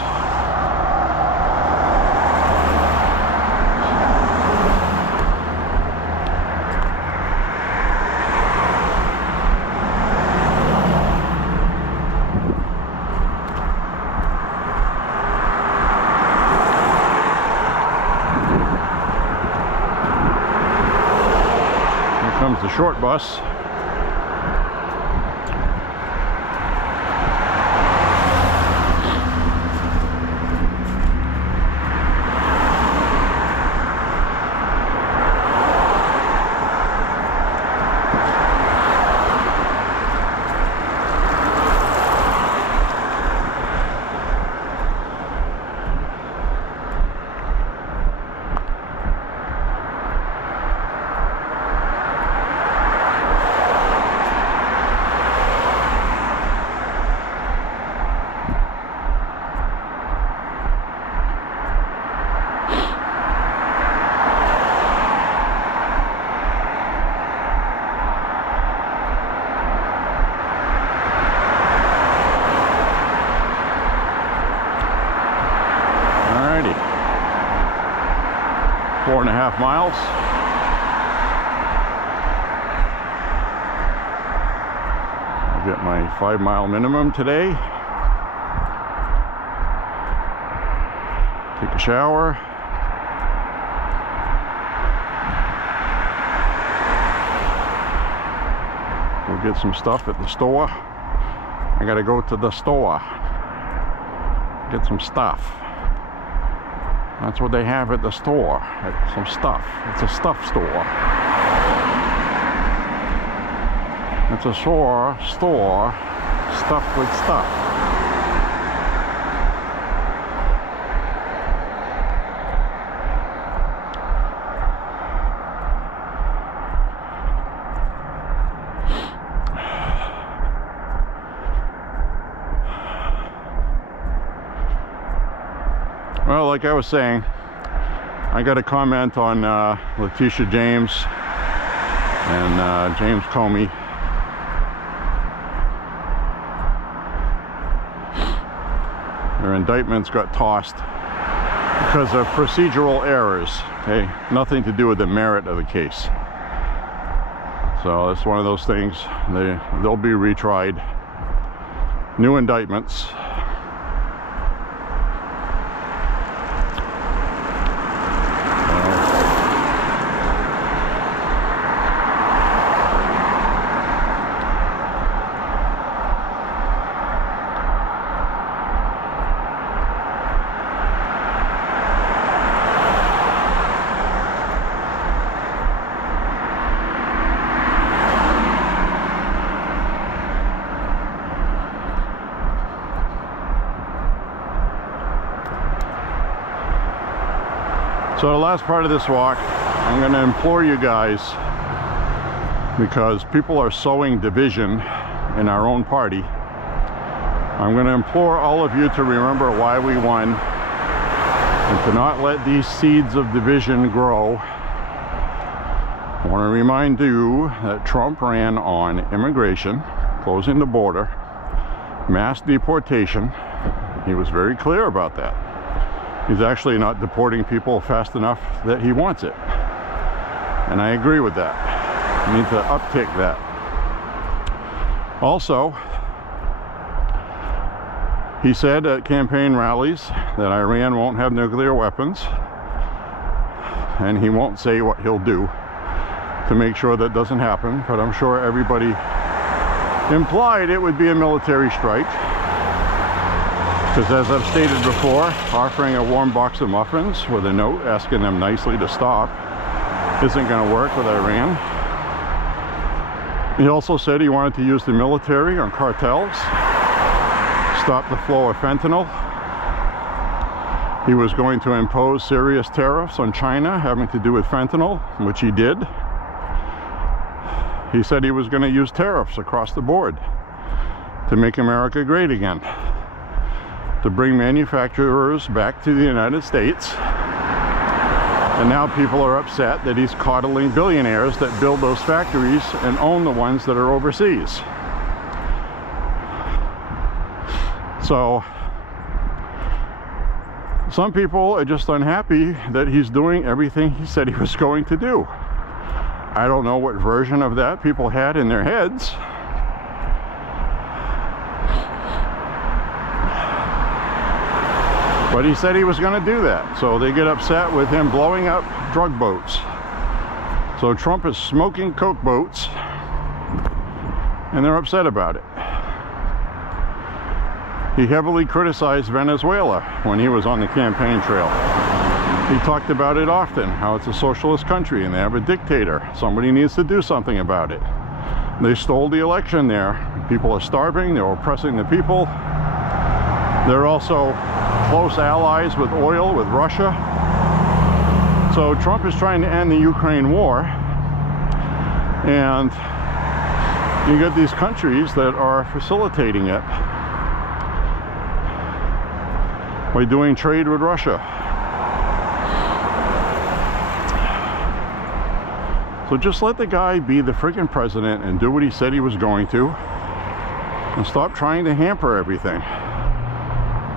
Comes the short bus. Alrighty, 4.5 miles. I'll get my 5-mile minimum today. Take a shower. Go get some stuff at the store. I gotta go to the store. Get some stuff. That's what they have at the store. Some stuff. It's a stuff store. It's a store stuffed with stuff. Well, like I was saying, I got a comment on Letitia James and James Comey. Their indictments got tossed because of procedural errors. Hey, nothing to do with the merit of the case. So it's one of those things. They'll be retried. New indictments. So the last part of this walk, I'm going to implore you guys, because people are sowing division in our own party, I'm going to implore all of you to remember why we won and to not let these seeds of division grow. I want to remind you that Trump ran on immigration, closing the border, mass deportation. He was very clear about that. He's actually not deporting people fast enough that he wants it. And I agree with that. We need to uptick that. Also, he said at campaign rallies that Iran won't have nuclear weapons, and he won't say what he'll do to make sure that doesn't happen, but I'm sure everybody implied it would be a military strike. Because as I've stated before, offering a warm box of muffins with a note asking them nicely to stop isn't going to work with Iran. He also said he wanted to use the military on cartels, stop the flow of fentanyl. He was going to impose serious tariffs on China having to do with fentanyl, which he did. He said he was going to use tariffs across the board to make America great again, to bring manufacturers back to the United States. And now people are upset that he's coddling billionaires that build those factories and own the ones that are overseas. So some people are just unhappy that he's doing everything he said he was going to do. I don't know what version of that people had in their heads. But he said he was going to do that, so they get upset with him blowing up drug boats. So Trump is smoking coke boats, and they're upset about it. He heavily criticized Venezuela when he was on the campaign trail. He talked about it often, how it's a socialist country and they have a dictator. Somebody needs to do something about it. They stole the election there. People are starving, they're oppressing the people. They're also close allies with oil, with Russia. So Trump is trying to end the Ukraine war, and you get these countries that are facilitating it by doing trade with Russia. So just let the guy be the freaking president and do what he said he was going to, and stop trying to hamper everything.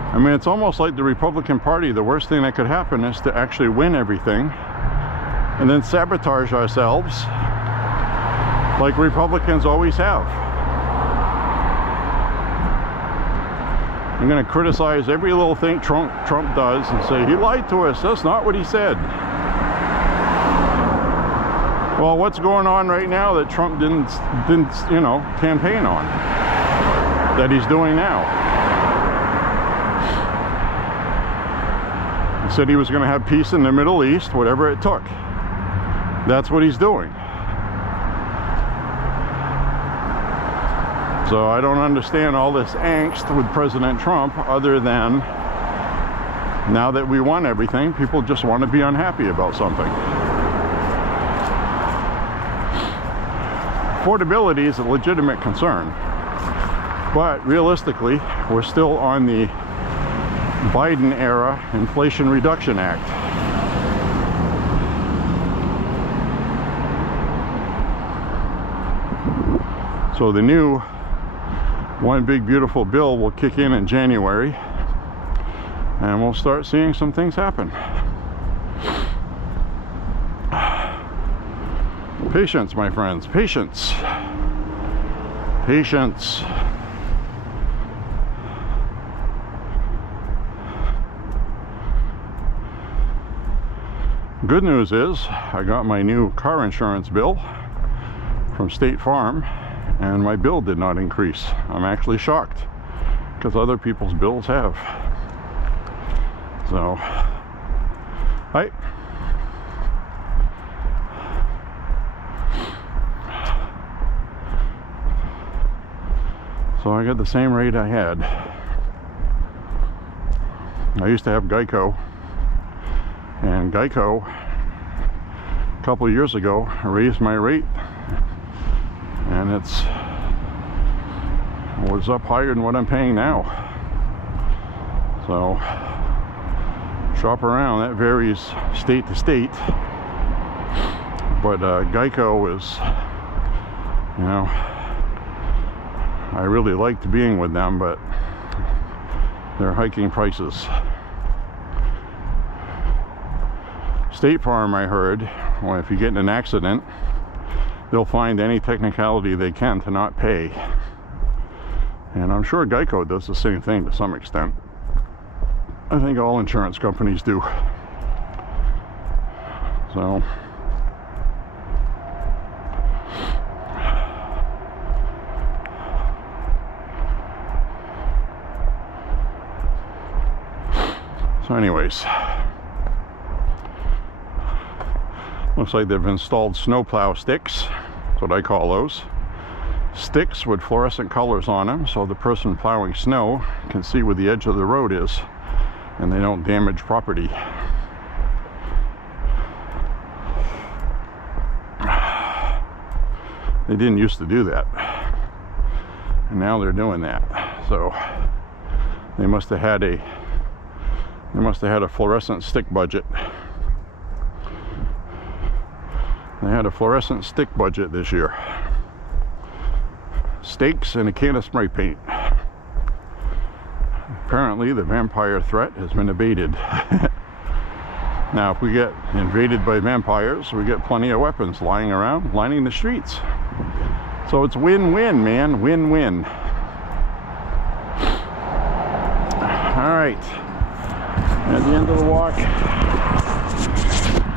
I mean, it's almost like the Republican Party, the worst thing that could happen is to actually win everything and then sabotage ourselves like Republicans always have. I'm going to criticize every little thing Trump does and say, he lied to us, that's not what he said. Well, what's going on right now that Trump didn't campaign on, that he's doing now? He said he was going to have peace in the Middle East, whatever it took. That's what he's doing. So I don't understand all this angst with President Trump, other than now that we won everything, people just want to be unhappy about something. Affordability is a legitimate concern, but realistically, we're still on the Biden era Inflation Reduction Act. So the new One Big Beautiful Bill will kick in January, and we'll start seeing some things happen. Patience, my friends, patience. Patience. Good news is I got my new car insurance bill from State Farm, and my bill did not increase. I'm actually shocked because other people's bills have. So, hi. So I got the same rate I had. I used to have Geico, and Geico a couple of years ago raised my rate, and it was up higher than what I'm paying now. So shop around. That varies state to state, but Geico is, you know, I really liked being with them, but they're hiking prices. State Farm, I heard, well, if you get in an accident, they'll find any technicality they can to not pay. And I'm sure Geico does the same thing to some extent. I think all insurance companies do. So anyways, looks like they've installed snowplow sticks. That's what I call those. Sticks with fluorescent colors on them, so the person plowing snow can see where the edge of the road is and they don't damage property. They didn't used to do that, and now they're doing that. So they must have had a fluorescent stick budget. They had a fluorescent stick budget this year. Stakes and a can of spray paint. Apparently the vampire threat has been abated. Now if we get invaded by vampires, we get plenty of weapons lying around, lining the streets. So it's win-win, man, win-win. Alright, at the end of the walk,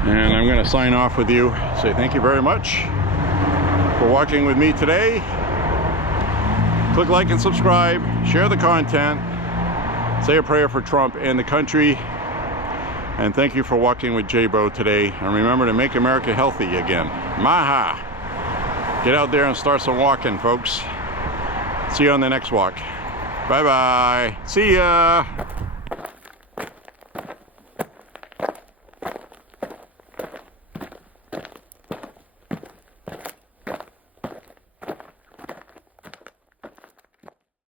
and I'm going to sign off with you. Say thank you very much for walking with me today. Click like and subscribe, share the content, say a prayer for Trump and the country, and thank you for walking with J.Beau today. And remember to make America healthy again. MAHA! Get out there and start some walking, folks. See you on the next walk. Bye-bye. See ya!